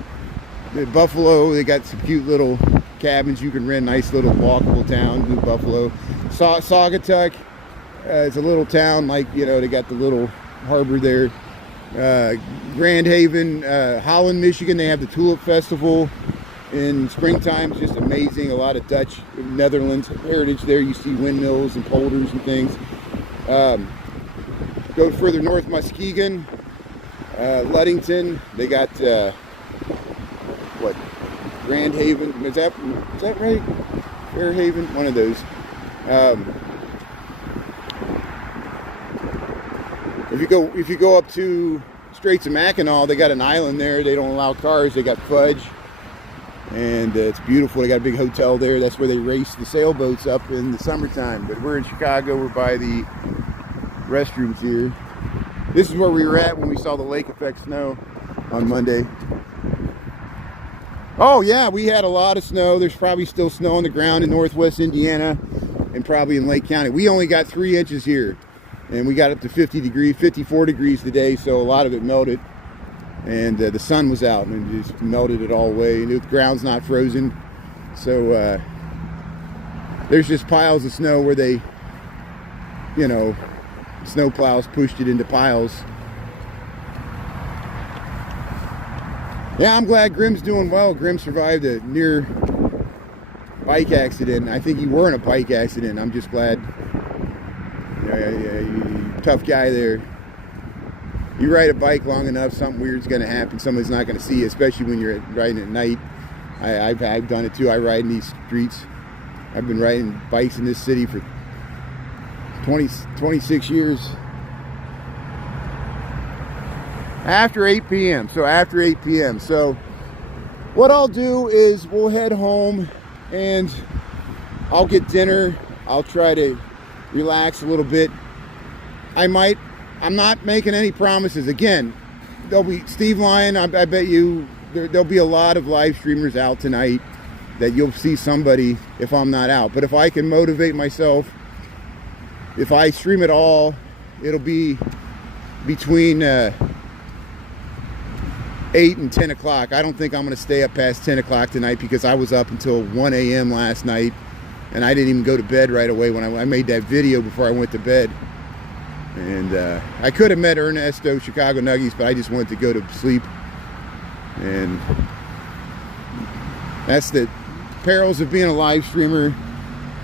The Buffalo, they got some cute little cabins you can rent. Nice little walkable town, New Buffalo. Saugatuck. It's a little town, like, you know, they got the little harbor there. Grand Haven, Holland, Michigan, they have the Tulip Festival in springtime. It's just amazing. A lot of Dutch, Netherlands heritage there. You see windmills and polders and things. Go further north, Muskegon, Ludington. They got Grand Haven. Is that right? Fair Haven, one of those. If you go up to Straits of Mackinac, they got an island there. They don't allow cars. They got fudge, and it's beautiful. They got a big hotel there. That's where they race the sailboats up in the summertime. But we're in Chicago. We're by the restrooms here. This is where we were at when we saw the lake effect snow on Monday. Oh yeah, we had a lot of snow. There's probably still snow on the ground in northwest Indiana and probably in Lake County. We only got 3 inches here. And we got up to 54 degrees today, so a lot of it melted. And the sun was out and just melted it all away. And the ground's not frozen. So there's just piles of snow where they, you know, snow plows pushed it into piles. Yeah, I'm glad Grim's doing well. Grim survived a near bike accident. I think you were in a bike accident. I'm just glad. Tough guy there. You ride a bike long enough, something weird's going to happen. Somebody's not going to see you, especially when you're riding at night. I've done it too. I ride in these streets. I've been riding bikes in this city for 26 years. After 8 p.m. So after 8 p.m. So what I'll do is we'll head home and I'll get dinner. I'll try to relax a little bit. I'm not making any promises. Again, there'll be Steve Lyon. I bet you there'll be a lot of live streamers out tonight that you'll see somebody if I'm not out. But if I can motivate myself, if I stream at all, it'll be between 8 and 10 o'clock. I don't think I'm going to stay up past 10 o'clock tonight because I was up until 1 a.m. last night. And I didn't even go to bed right away when I made that video before I went to bed. And I could have met Ernesto, Chicago Nuggies, but I just wanted to go to sleep. And that's the perils of being a live streamer.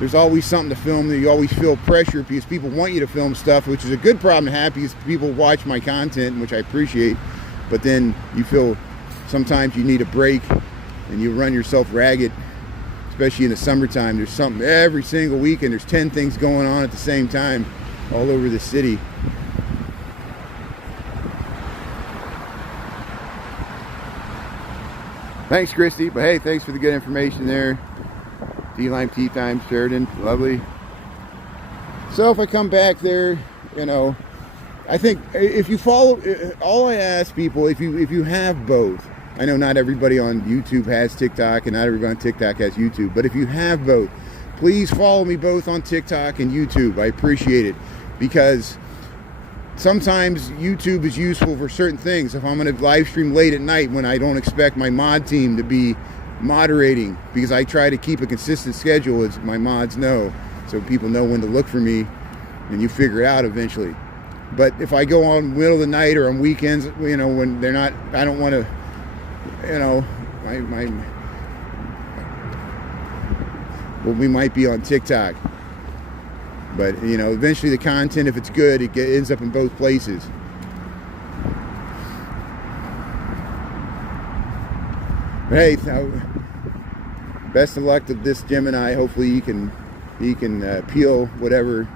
there's always something to film. You always feel pressure because people want you to film stuff, which is a good problem to have because people watch my content, which I appreciate. But then you feel sometimes you need a break and you run yourself ragged, especially in the summertime. There's something every single weekend. There's 10 things going on at the same time all over the city. Thanks, Christy. But hey, thanks for the good information there. D-Lime Tea Time, Sheridan, lovely. So if I come back there, you know, I think if you follow, all I ask people, if you have both, I know not everybody on YouTube has TikTok and not everybody on TikTok has YouTube, but if you have both, please follow me both on TikTok and YouTube. I appreciate it because sometimes YouTube is useful for certain things. If I'm going to live stream late at night when I don't expect my mod team to be moderating, because I try to keep a consistent schedule, as my mods know, so people know when to look for me and you figure it out eventually. But if I go on middle of the night or on weekends, you know, when they're not, I don't want to, you know, well, we might be on TikTok, but you know, eventually the content, if it's good, it ends up in both places. Hey, best of luck to this Gemini. Hopefully he can peel whatever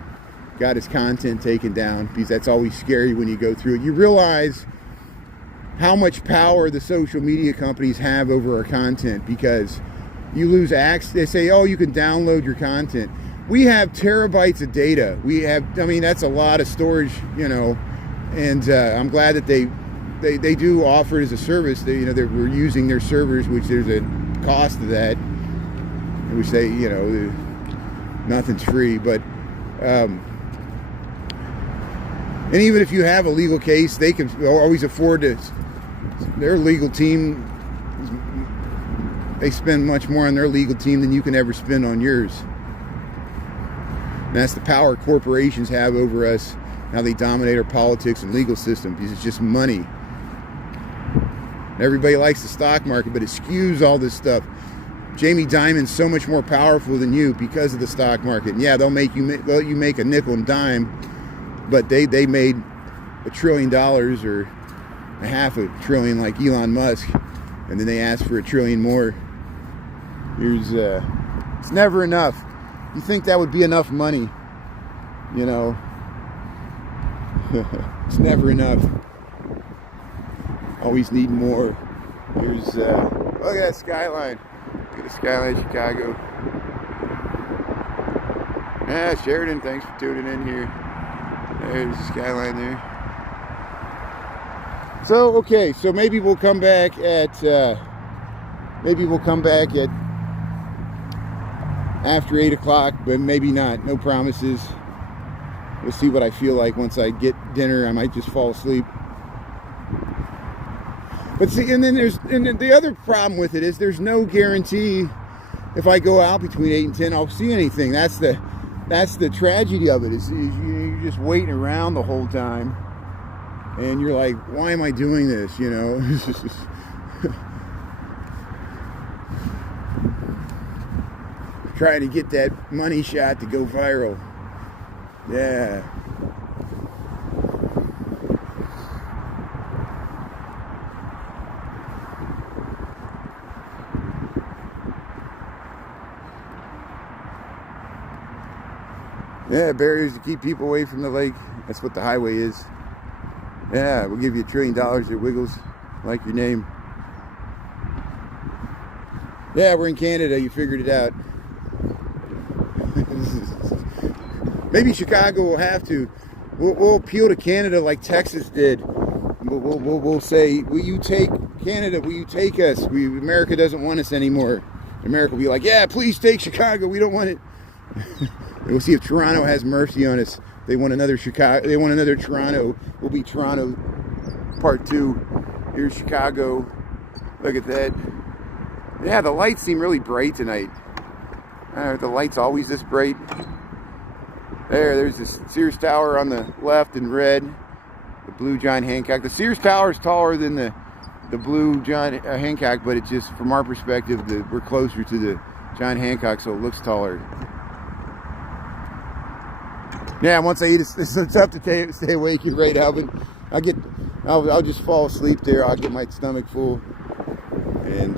got his content taken down, because that's always scary when you go through it. You realize how much power the social media companies have over our content, because you lose access. They say, oh, you can download your content. We have terabytes of data. We have, I mean, that's a lot of storage, you know, and I'm glad that they do offer it as a service. They, you know, we're using their servers, which there's a cost to that. And we say, you know, nothing's free, but and even if you have a legal case, they can always afford to, their legal team, they spend much more on their legal team than you can ever spend on yours. And that's the power corporations have over us, how they dominate our politics and legal system, because it's just money. Everybody likes the stock market, but it skews all this stuff. Jamie Dimon's so much more powerful than you because of the stock market. And yeah, they'll let you make a nickel and dime, but they made $1 trillion or a half a trillion like Elon Musk, and then they ask for $1 trillion more. Here's it's never enough. You think that would be enough money, you know? It's never enough. Always need more. Here's look at that skyline. Look at the skyline of Chicago. Yeah, Sheridan, thanks for tuning in here. There's the skyline there. So okay, so maybe we'll come back at after 8 o'clock, but maybe not. No promises. We'll see what I feel like once I get dinner. I might just fall asleep. But see, and then the other problem with it is there's no guarantee if I go out between 8 and 10 I'll see anything. That's the tragedy of it. Is you're just waiting around the whole time, and you're like, why am I doing this? You know. Trying to get that money shot to go viral. Yeah. Yeah, barriers to keep people away from the lake. That's what the highway is. Yeah, we'll give you $1 trillion. It wiggles like your name. Yeah, we're in Canada. You figured it out. Maybe Chicago will have to. We'll appeal to Canada like Texas did. We'll say, will you take Canada? Will you take us? America doesn't want us anymore. America will be like, yeah, please take Chicago. We don't want it. We'll see if Toronto has mercy on us. They want another Chicago. They want another Toronto. We'll be Toronto Part 2. Here's Chicago. Look at that. Yeah, the lights seem really bright tonight. The light's always this bright. There's this Sears Tower on the left in red. The blue John Hancock. The Sears Tower is taller than the blue John Hancock, but it's just, from our perspective, we're closer to the John Hancock, so it looks taller. Yeah, once I eat, it's tough to stay awake. You're right, Alvin. I'll just fall asleep there. I'll get my stomach full. And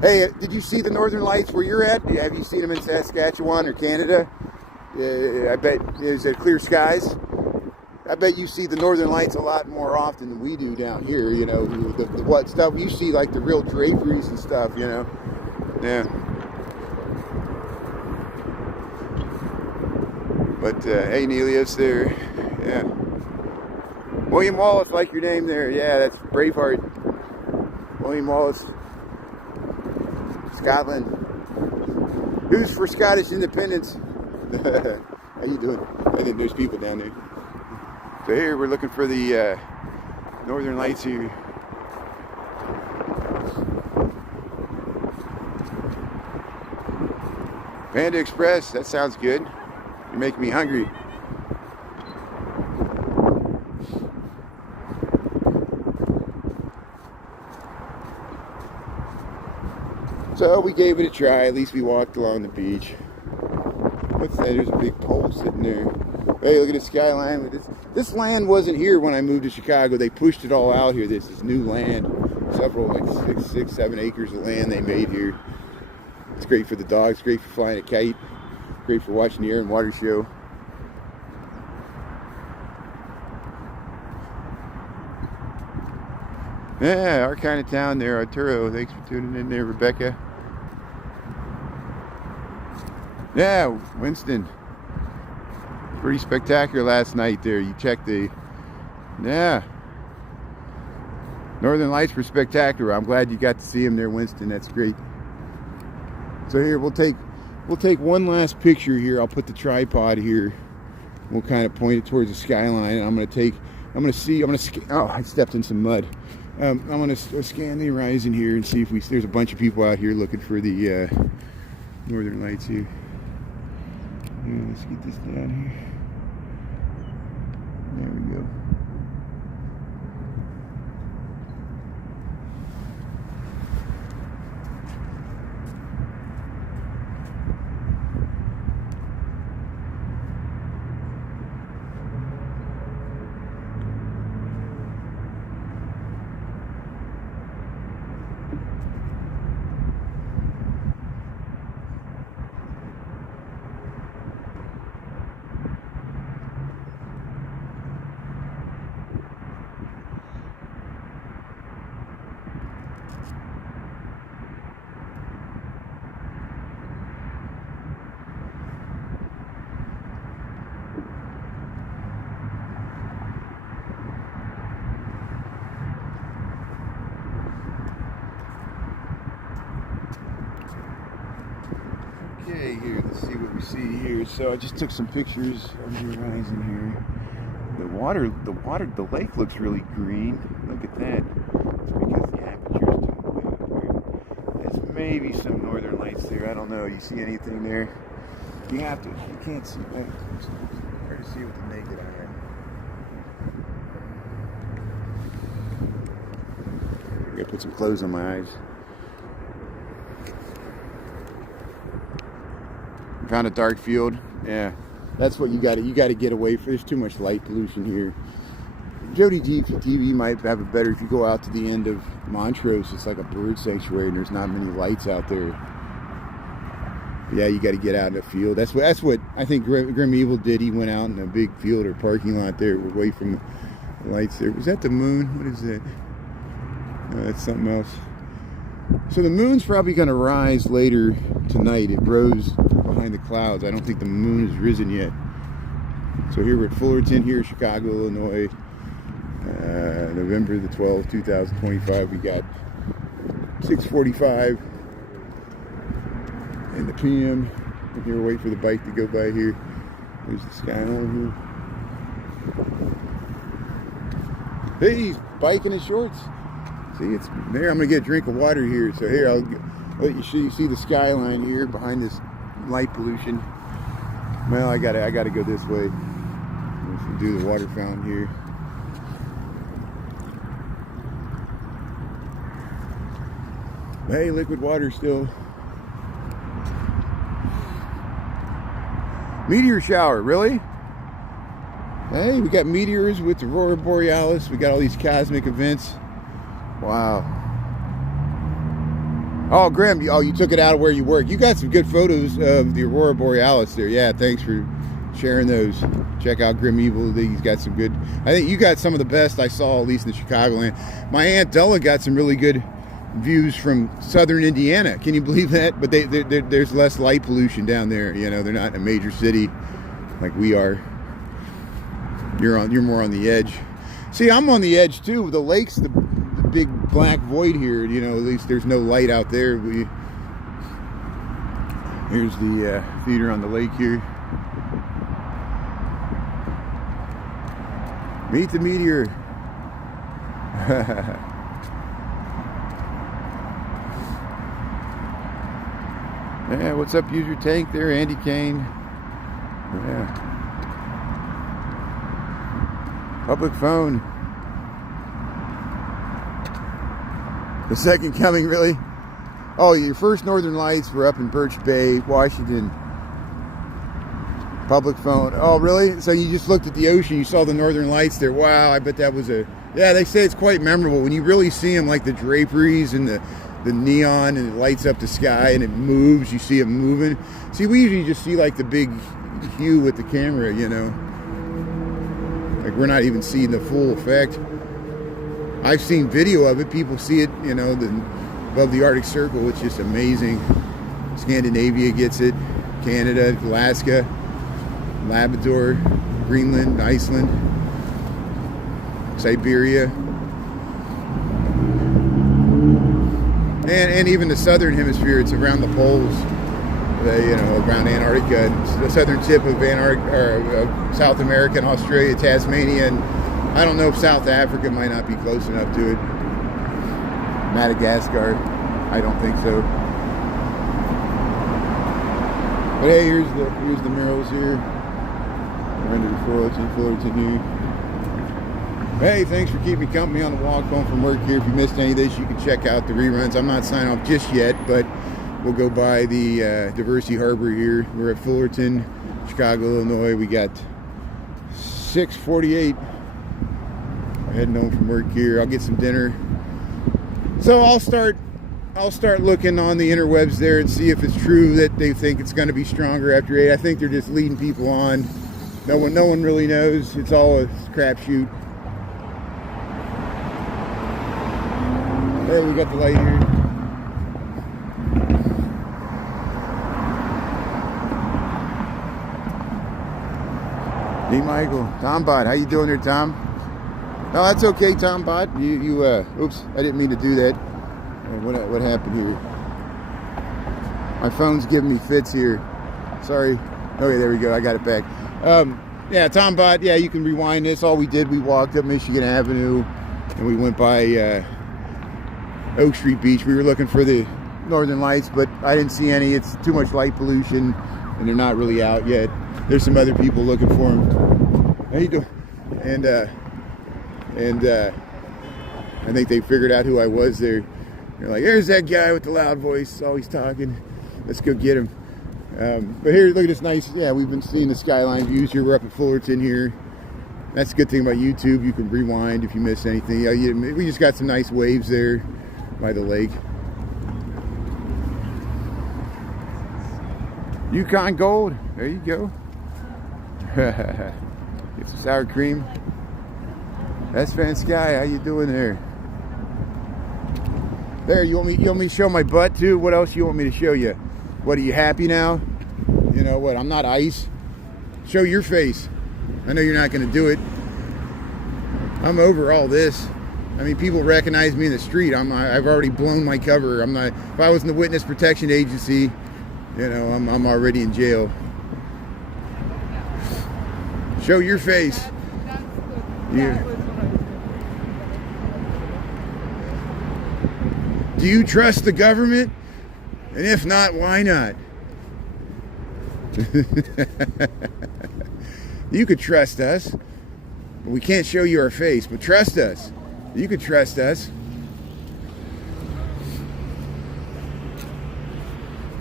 hey, did you see the Northern Lights where you're at? Have you seen them in Saskatchewan or Canada? I bet, is it clear skies? I bet you see the Northern Lights a lot more often than we do down here. You know, what stuff you see, like the real draperies and stuff. You know, yeah. But hey, Nelius there, yeah. William Wallace, like your name there, yeah. That's Braveheart. William Wallace, Scotland. Who's for Scottish independence? How you doing? I think there's people down there. So here we're looking for the Northern Lights here. Panda Express, that sounds good. You're making me hungry. So we gave it a try. At least we walked along the beach. What's that? There's a big pole sitting there. Hey, look at the skyline. This land wasn't here when I moved to Chicago. They pushed it all out here. This is new land. Several, like 6, 7 acres of land they made here. It's great for the dogs, great for flying a kite, great for watching the air and water show. Yeah, our kind of town there, Arturo. Thanks for tuning in there, Rebecca. Yeah, Winston. Pretty spectacular last night there. You checked the, yeah. Northern Lights were spectacular. I'm glad you got to see them there, Winston. That's great. So here, we'll take one last picture here. I'll put the tripod here. We'll kind of point it towards the skyline. And oh, I stepped in some mud. I'm gonna scan the horizon here and see if there's a bunch of people out here looking for the Northern Lights here. Yeah, let's get this down here. There we go. Okay, here, let's see what we see here. So I just took some pictures of the horizon here. The lake looks really green. Look at that. It's because the aperture's too big. There's maybe some Northern Lights there. I don't know. You see anything there? You can't see that. It's hard to see with the naked eye. I gotta put some clothes on my eyes. Found a dark field. Yeah, that's what you got to get away from. There's too much light pollution here. Jody TV might have it better if you go out to the end of Montrose. It's like a bird sanctuary and there's not many lights out there. Yeah, you got to get out in the field. That's what I think Grim Evil did. He went out in a big field or parking lot there, away from the lights there. Was that the moon? What is that? No, that's something else. So the moon's probably going to rise later tonight. It rose behind the clouds. I don't think the moon has risen yet. So here we're at Fullerton, here in Chicago, Illinois. November the 12th, 2025. We got 6:45 in the PM. We're here waiting for the bike to go by here. There's the skyline here. Hey, he's biking in shorts. See, it's there. I'm gonna get a drink of water here. So here, I'll let you see the skyline here behind this light pollution. Well, I gotta go this way. Let's do the water fountain here. Hey, liquid water still. Meteor shower, really? Hey, we got meteors with the aurora borealis. We got all these cosmic events. Wow. Oh, Graham, you took it out of where you work. You got some good photos of the aurora borealis there. Yeah, thanks for sharing those. Check out Grim Evil. He's got some good. I think you got some of the best I saw, at least in the Chicagoland. My Aunt Della got some really good views from southern Indiana. Can you believe that? But there's less light pollution down there. You know, they're not in a major city like we are. You're more on the edge. See, I'm on the edge too. The lake's the big black void here. You know, at least there's no light out there. Here's the theater on the lake here. Meet the meteor. Yeah, what's up, user tank there, Andy Kane? Yeah. Public phone. The second coming, really? Oh, your first Northern Lights were up in Birch Bay, Washington. Public phone. Oh, really? So you just looked at the ocean, you saw the Northern Lights there. Wow, I bet that was a... Yeah, they say it's quite memorable. When you really see them, like the draperies and the neon, and it lights up the sky and it moves, you see it moving. See, we usually just see like the big hue with the camera, you know. Like we're not even seeing the full effect. I've seen video of it. People see it, you know, above the Arctic Circle. It's just amazing. Scandinavia gets it. Canada, Alaska, Labrador, Greenland, Iceland, Siberia, and even the southern hemisphere. It's around the poles, you know, around Antarctica, the southern tip of South America and Australia, Tasmania, and I don't know if South Africa might not be close enough to it. Madagascar, I don't think so. But hey, here's the murals here. We're into the Fullerton here. Hey, thanks for keeping me company on the walk home from work here. If you missed any of this, you can check out the reruns. I'm not signing off just yet, but we'll go by the Diversity Harbor here. We're at Fullerton, Chicago, Illinois. We got 6:48. I'm heading home from work here. I'll get some dinner. So I'll start looking on the interwebs there and see if it's true that they think it's going to be stronger after 8. I think they're just leading people on. No one really knows. It's all a crapshoot. Hey, we got the light here. Hey, Michael. Tom Bot, how you doing there, Tom? No, that's okay, Tom Bot. Oops, I didn't mean to do that. What happened here? My phone's giving me fits here. Sorry. Okay, there we go. I got it back. Yeah, Tom Bot. Yeah, you can rewind this. All we did, we walked up Michigan Avenue, and we went by Oak Street Beach. We were looking for the Northern Lights, but I didn't see any. It's too much light pollution, and they're not really out yet. There's some other people looking for them. How you doing? And I think they figured out who I was there. They're like, there's that guy with the loud voice, always talking. Let's go get him. But here, look at this nice, yeah, we've been seeing the skyline views here. We're up at Fullerton here. That's a good thing about YouTube. You can rewind if you miss anything. We just got some nice waves there by the lake. Yukon Gold. There you go. Get some sour cream. That's Fan Sky. How you doing there? There, you want me to show my butt too? What else you want me to show you? What, are you happy now? You know what, I'm not ice. Show your face. I know you're not going to do it. I'm over all this. I mean, people recognize me in the street. I've already blown my cover. I'm not. If I was in the Witness Protection Agency, you know, I'm already in jail. Show your face. Do you trust the government? And if not, why not? You could trust us. We can't show you our face, but trust us. You could trust us.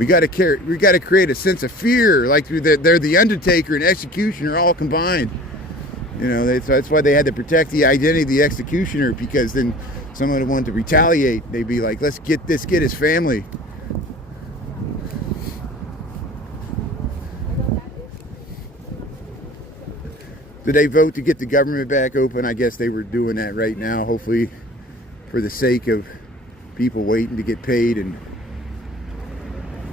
We got to create a sense of fear, like they're the Undertaker and Executioner all combined. You know, that's why they had to protect the identity of the Executioner, because then someone wanted to retaliate. They'd be like, let's get his family. Did they vote to get the government back open? I guess they were doing that right now, hopefully for the sake of people waiting to get paid and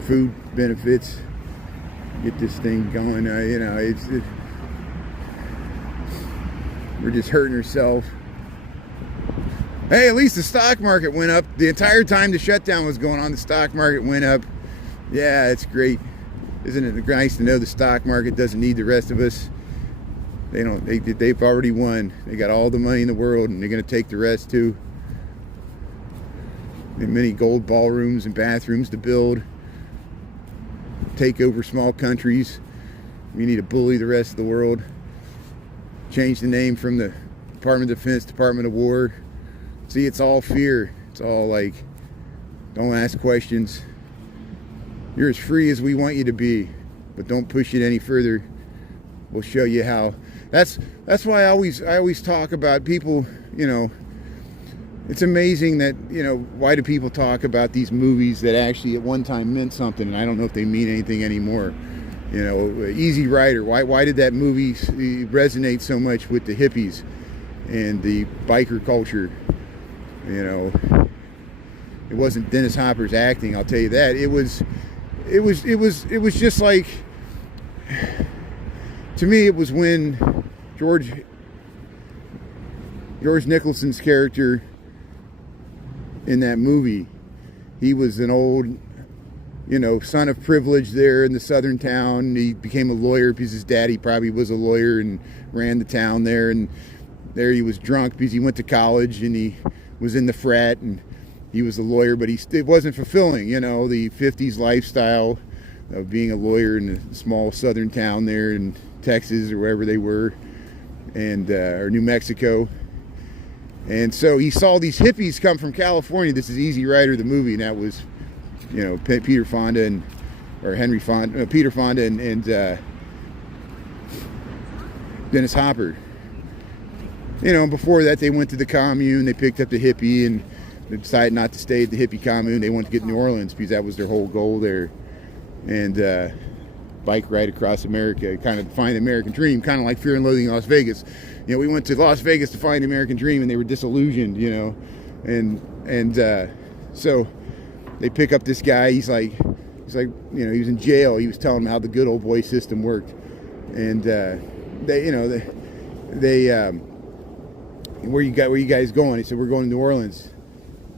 food benefits. Get this thing going. You know, we're just hurting ourselves. Hey, at least the stock market went up. The entire time the shutdown was going on, the stock market went up. Yeah, it's great. Isn't it nice to know the stock market doesn't need the rest of us? They've already won. They got all the money in the world, and they're going to take the rest too. And many gold ballrooms and bathrooms to build. Take over small countries. We need to bully the rest of the world. Change the name from the Department of Defense, Department of War. See, it's all fear. It's all like, don't ask questions. You're as free as we want you to be, but don't push it any further. We'll show you how. That's why I always talk about people, you know, it's amazing that, you know, why do people talk about these movies that actually at one time meant something, and I don't know if they mean anything anymore. You know, Easy Rider, why did that movie resonate so much with the hippies and the biker culture? You know, it wasn't Dennis Hopper's acting, I'll tell you that. It was just like, to me, it was when George Nicholson's character in that movie, he was an old, you know, son of privilege there in the southern town. He became a lawyer because his daddy probably was a lawyer and ran the town there. And there he was drunk because he went to college and he was in the frat and he was a lawyer, but it wasn't fulfilling, you know, the 50s lifestyle of being a lawyer in a small southern town there in Texas or wherever they were, and or New Mexico. And so he saw these hippies come from California. This is Easy Rider, the movie, and that was, you know, Peter Fonda and Dennis Hopper. You know, before that they went to the commune, they picked up the hippie, and they decided not to stay at the hippie commune. They wanted to get to New Orleans because that was their whole goal there. And bike ride across America, kind of find the American dream, kind of like Fear and Loathing in Las Vegas. You know, we went to Las Vegas to find the American dream, and they were disillusioned, you know. And so they pick up this guy. He's like, you know, he was in jail. He was telling them how the good old boy system worked. And where you guys going? He said, we're going to New Orleans.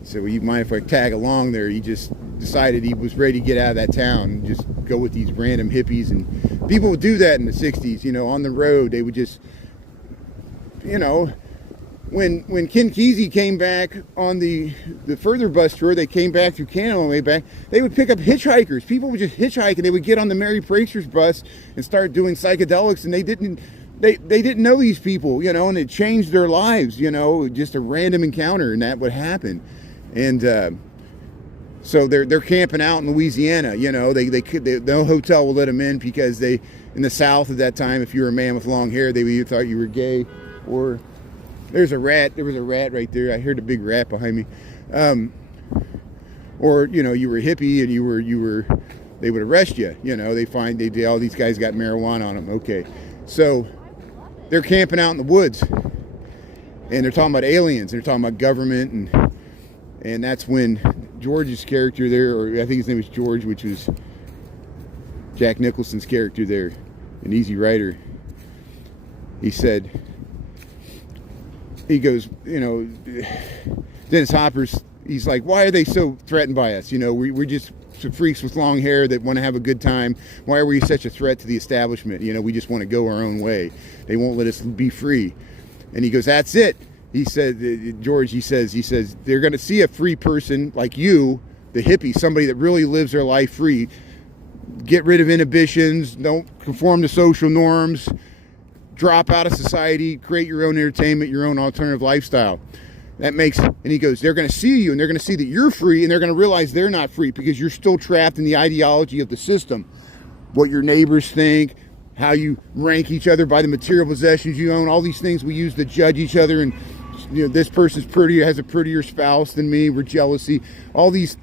He said, well, you mind if I tag along there? He just decided he was ready to get out of that town and just go with these random hippies. And people would do that in the 60s, you know, on the road. They would just, you know, when Ken Kesey came back on the further bus tour, they came back through Canada on the way back, they would pick up hitchhikers. People would just hitchhike, and they would get on the Mary Prater's bus and start doing psychedelics, and they didn't know these people, you know, and it changed their lives, you know, just a random encounter, and that would happen. And so they're camping out in Louisiana, you know. No hotel will let them in because in the South at that time, if you were a man with long hair, they either thought you were gay, or there was a rat right there. I heard a big rat behind me. Or, you know, you were a hippie and they would arrest you, you know. All these guys got marijuana on them. Okay, so they're camping out in the woods, and they're talking about aliens. They're talking about government, and that's when George's character there, or I think his name was George, which was Jack Nicholson's character there, an Easy Rider. He goes, you know, Dennis Hopper's, he's like, why are they so threatened by us? You know, we're just some freaks with long hair that want to have a good time. Why are we such a threat to the establishment? You know, we just want to go our own way. They won't let us be free. And he goes, that's it. He said, George, he says, they're going to see a free person like you, the hippie, somebody that really lives their life free. Get rid of inhibitions, don't conform to social norms, drop out of society, create your own entertainment, your own alternative lifestyle. That makes, and he goes, they're going to see you and they're going to see that you're free, and they're going to realize they're not free because you're still trapped in the ideology of the system. What your neighbors think, how you rank each other by the material possessions you own, all these things we use to judge each other, and this person's prettier, has a prettier spouse than me, we're jealousy, all these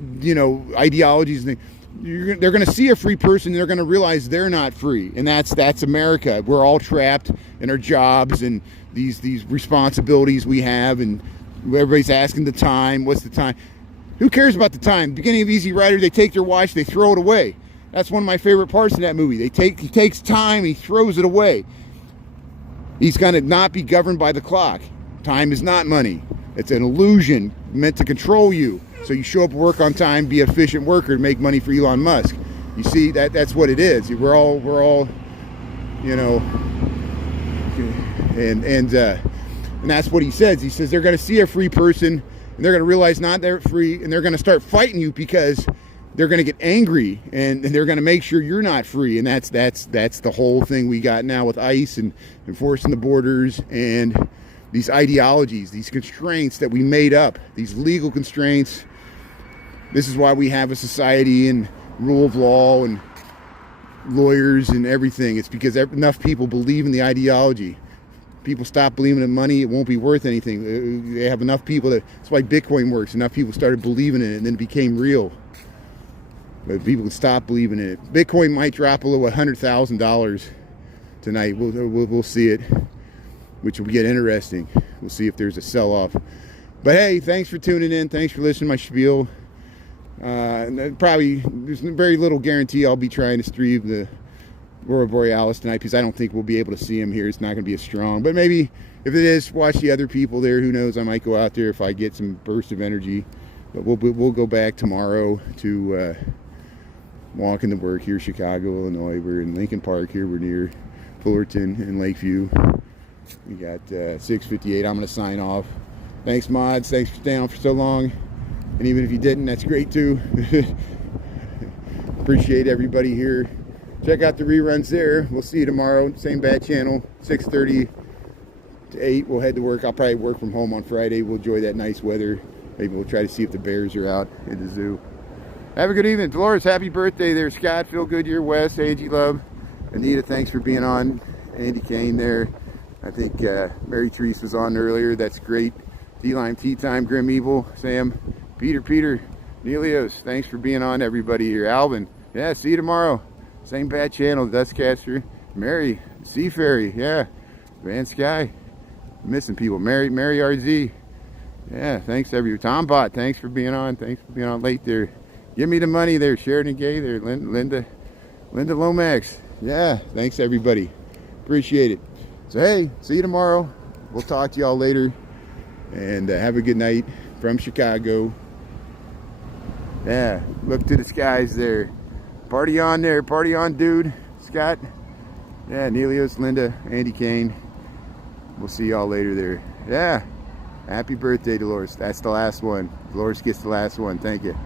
ideologies. They're going to see a free person, and they're going to realize they're not free, and that's America. We're all trapped in our jobs and these responsibilities we have, and everybody's asking the time. What's the time? Who cares about the time? Beginning of Easy Rider, they take their watch, they throw it away. That's one of my favorite parts of that movie. He takes time, he throws it away. He's going to not be governed by the clock. Time is not money. It's an illusion meant to control you. So you show up at work on time, be an efficient worker, and make money for Elon Musk. You see, that's what it is. We're all, and that's what he says. He says they're going to see a free person, and they're going to realize not they're free, and they're going to start fighting you because they're going to get angry, and they're going to make sure you're not free. And that's the whole thing we got now with ICE and enforcing the borders and these ideologies, these constraints that we made up, these legal constraints. This is why we have a society and rule of law and lawyers and everything. It's because enough people believe in the ideology. People stop believing in money, it won't be worth anything. They have enough people that's why Bitcoin works. Enough people started believing in it, and then it became real. But people can stop believing in it. Bitcoin might drop below $100,000 tonight. We'll see it, which will get interesting. We'll see if there's a sell-off. But hey, thanks for tuning in. Thanks for listening to my spiel. Probably there's very little guarantee I'll be trying to stream the Aurora Borealis tonight, because I don't think we'll be able to see him here. It's not going to be as strong. But maybe if it is, watch the other people there. Who knows? I might go out there if I get some burst of energy. But we'll go back tomorrow to walking to work here, Chicago, Illinois. We're in Lincoln Park here. We're near Fullerton and Lakeview. We got 6:58. I'm going to sign off. Thanks, mods. Thanks for staying on for so long. And even if you didn't, that's great too. Appreciate everybody here. Check out the reruns there. We'll see you tomorrow. Same bad channel, 6:30 to 8. We'll head to work. I'll probably work from home on Friday. We'll enjoy that nice weather. Maybe we'll try to see if the bears are out in the zoo. Have a good evening. Dolores, happy birthday there. Scott, feel good year. Wes, Angie, love. Anita, thanks for being on. Andy Kane there. I think Mary Therese was on earlier. That's great. D-Lime Tea Time, Grim Evil, Sam, Peter, Nelios, thanks for being on, everybody here. Alvin, yeah, see you tomorrow. Same bad channel, Dustcaster, Mary, Seaferry, yeah, Van Sky, missing people. Mary RZ, yeah, thanks everybody. Tombot, thanks for being on. Thanks for being on late there. Give me the money there, Sheridan Gay there, Linda Lomax, yeah, thanks everybody. Appreciate it. So hey, see you tomorrow. We'll talk to y'all later. And have a good night from Chicago. Yeah, look to the skies there. Party on there, party on, dude. Scott. Yeah, Nelios, Linda, Andy Kane. We'll see y'all later there. Yeah, happy birthday, Dolores. That's the last one. Dolores gets the last one. Thank you.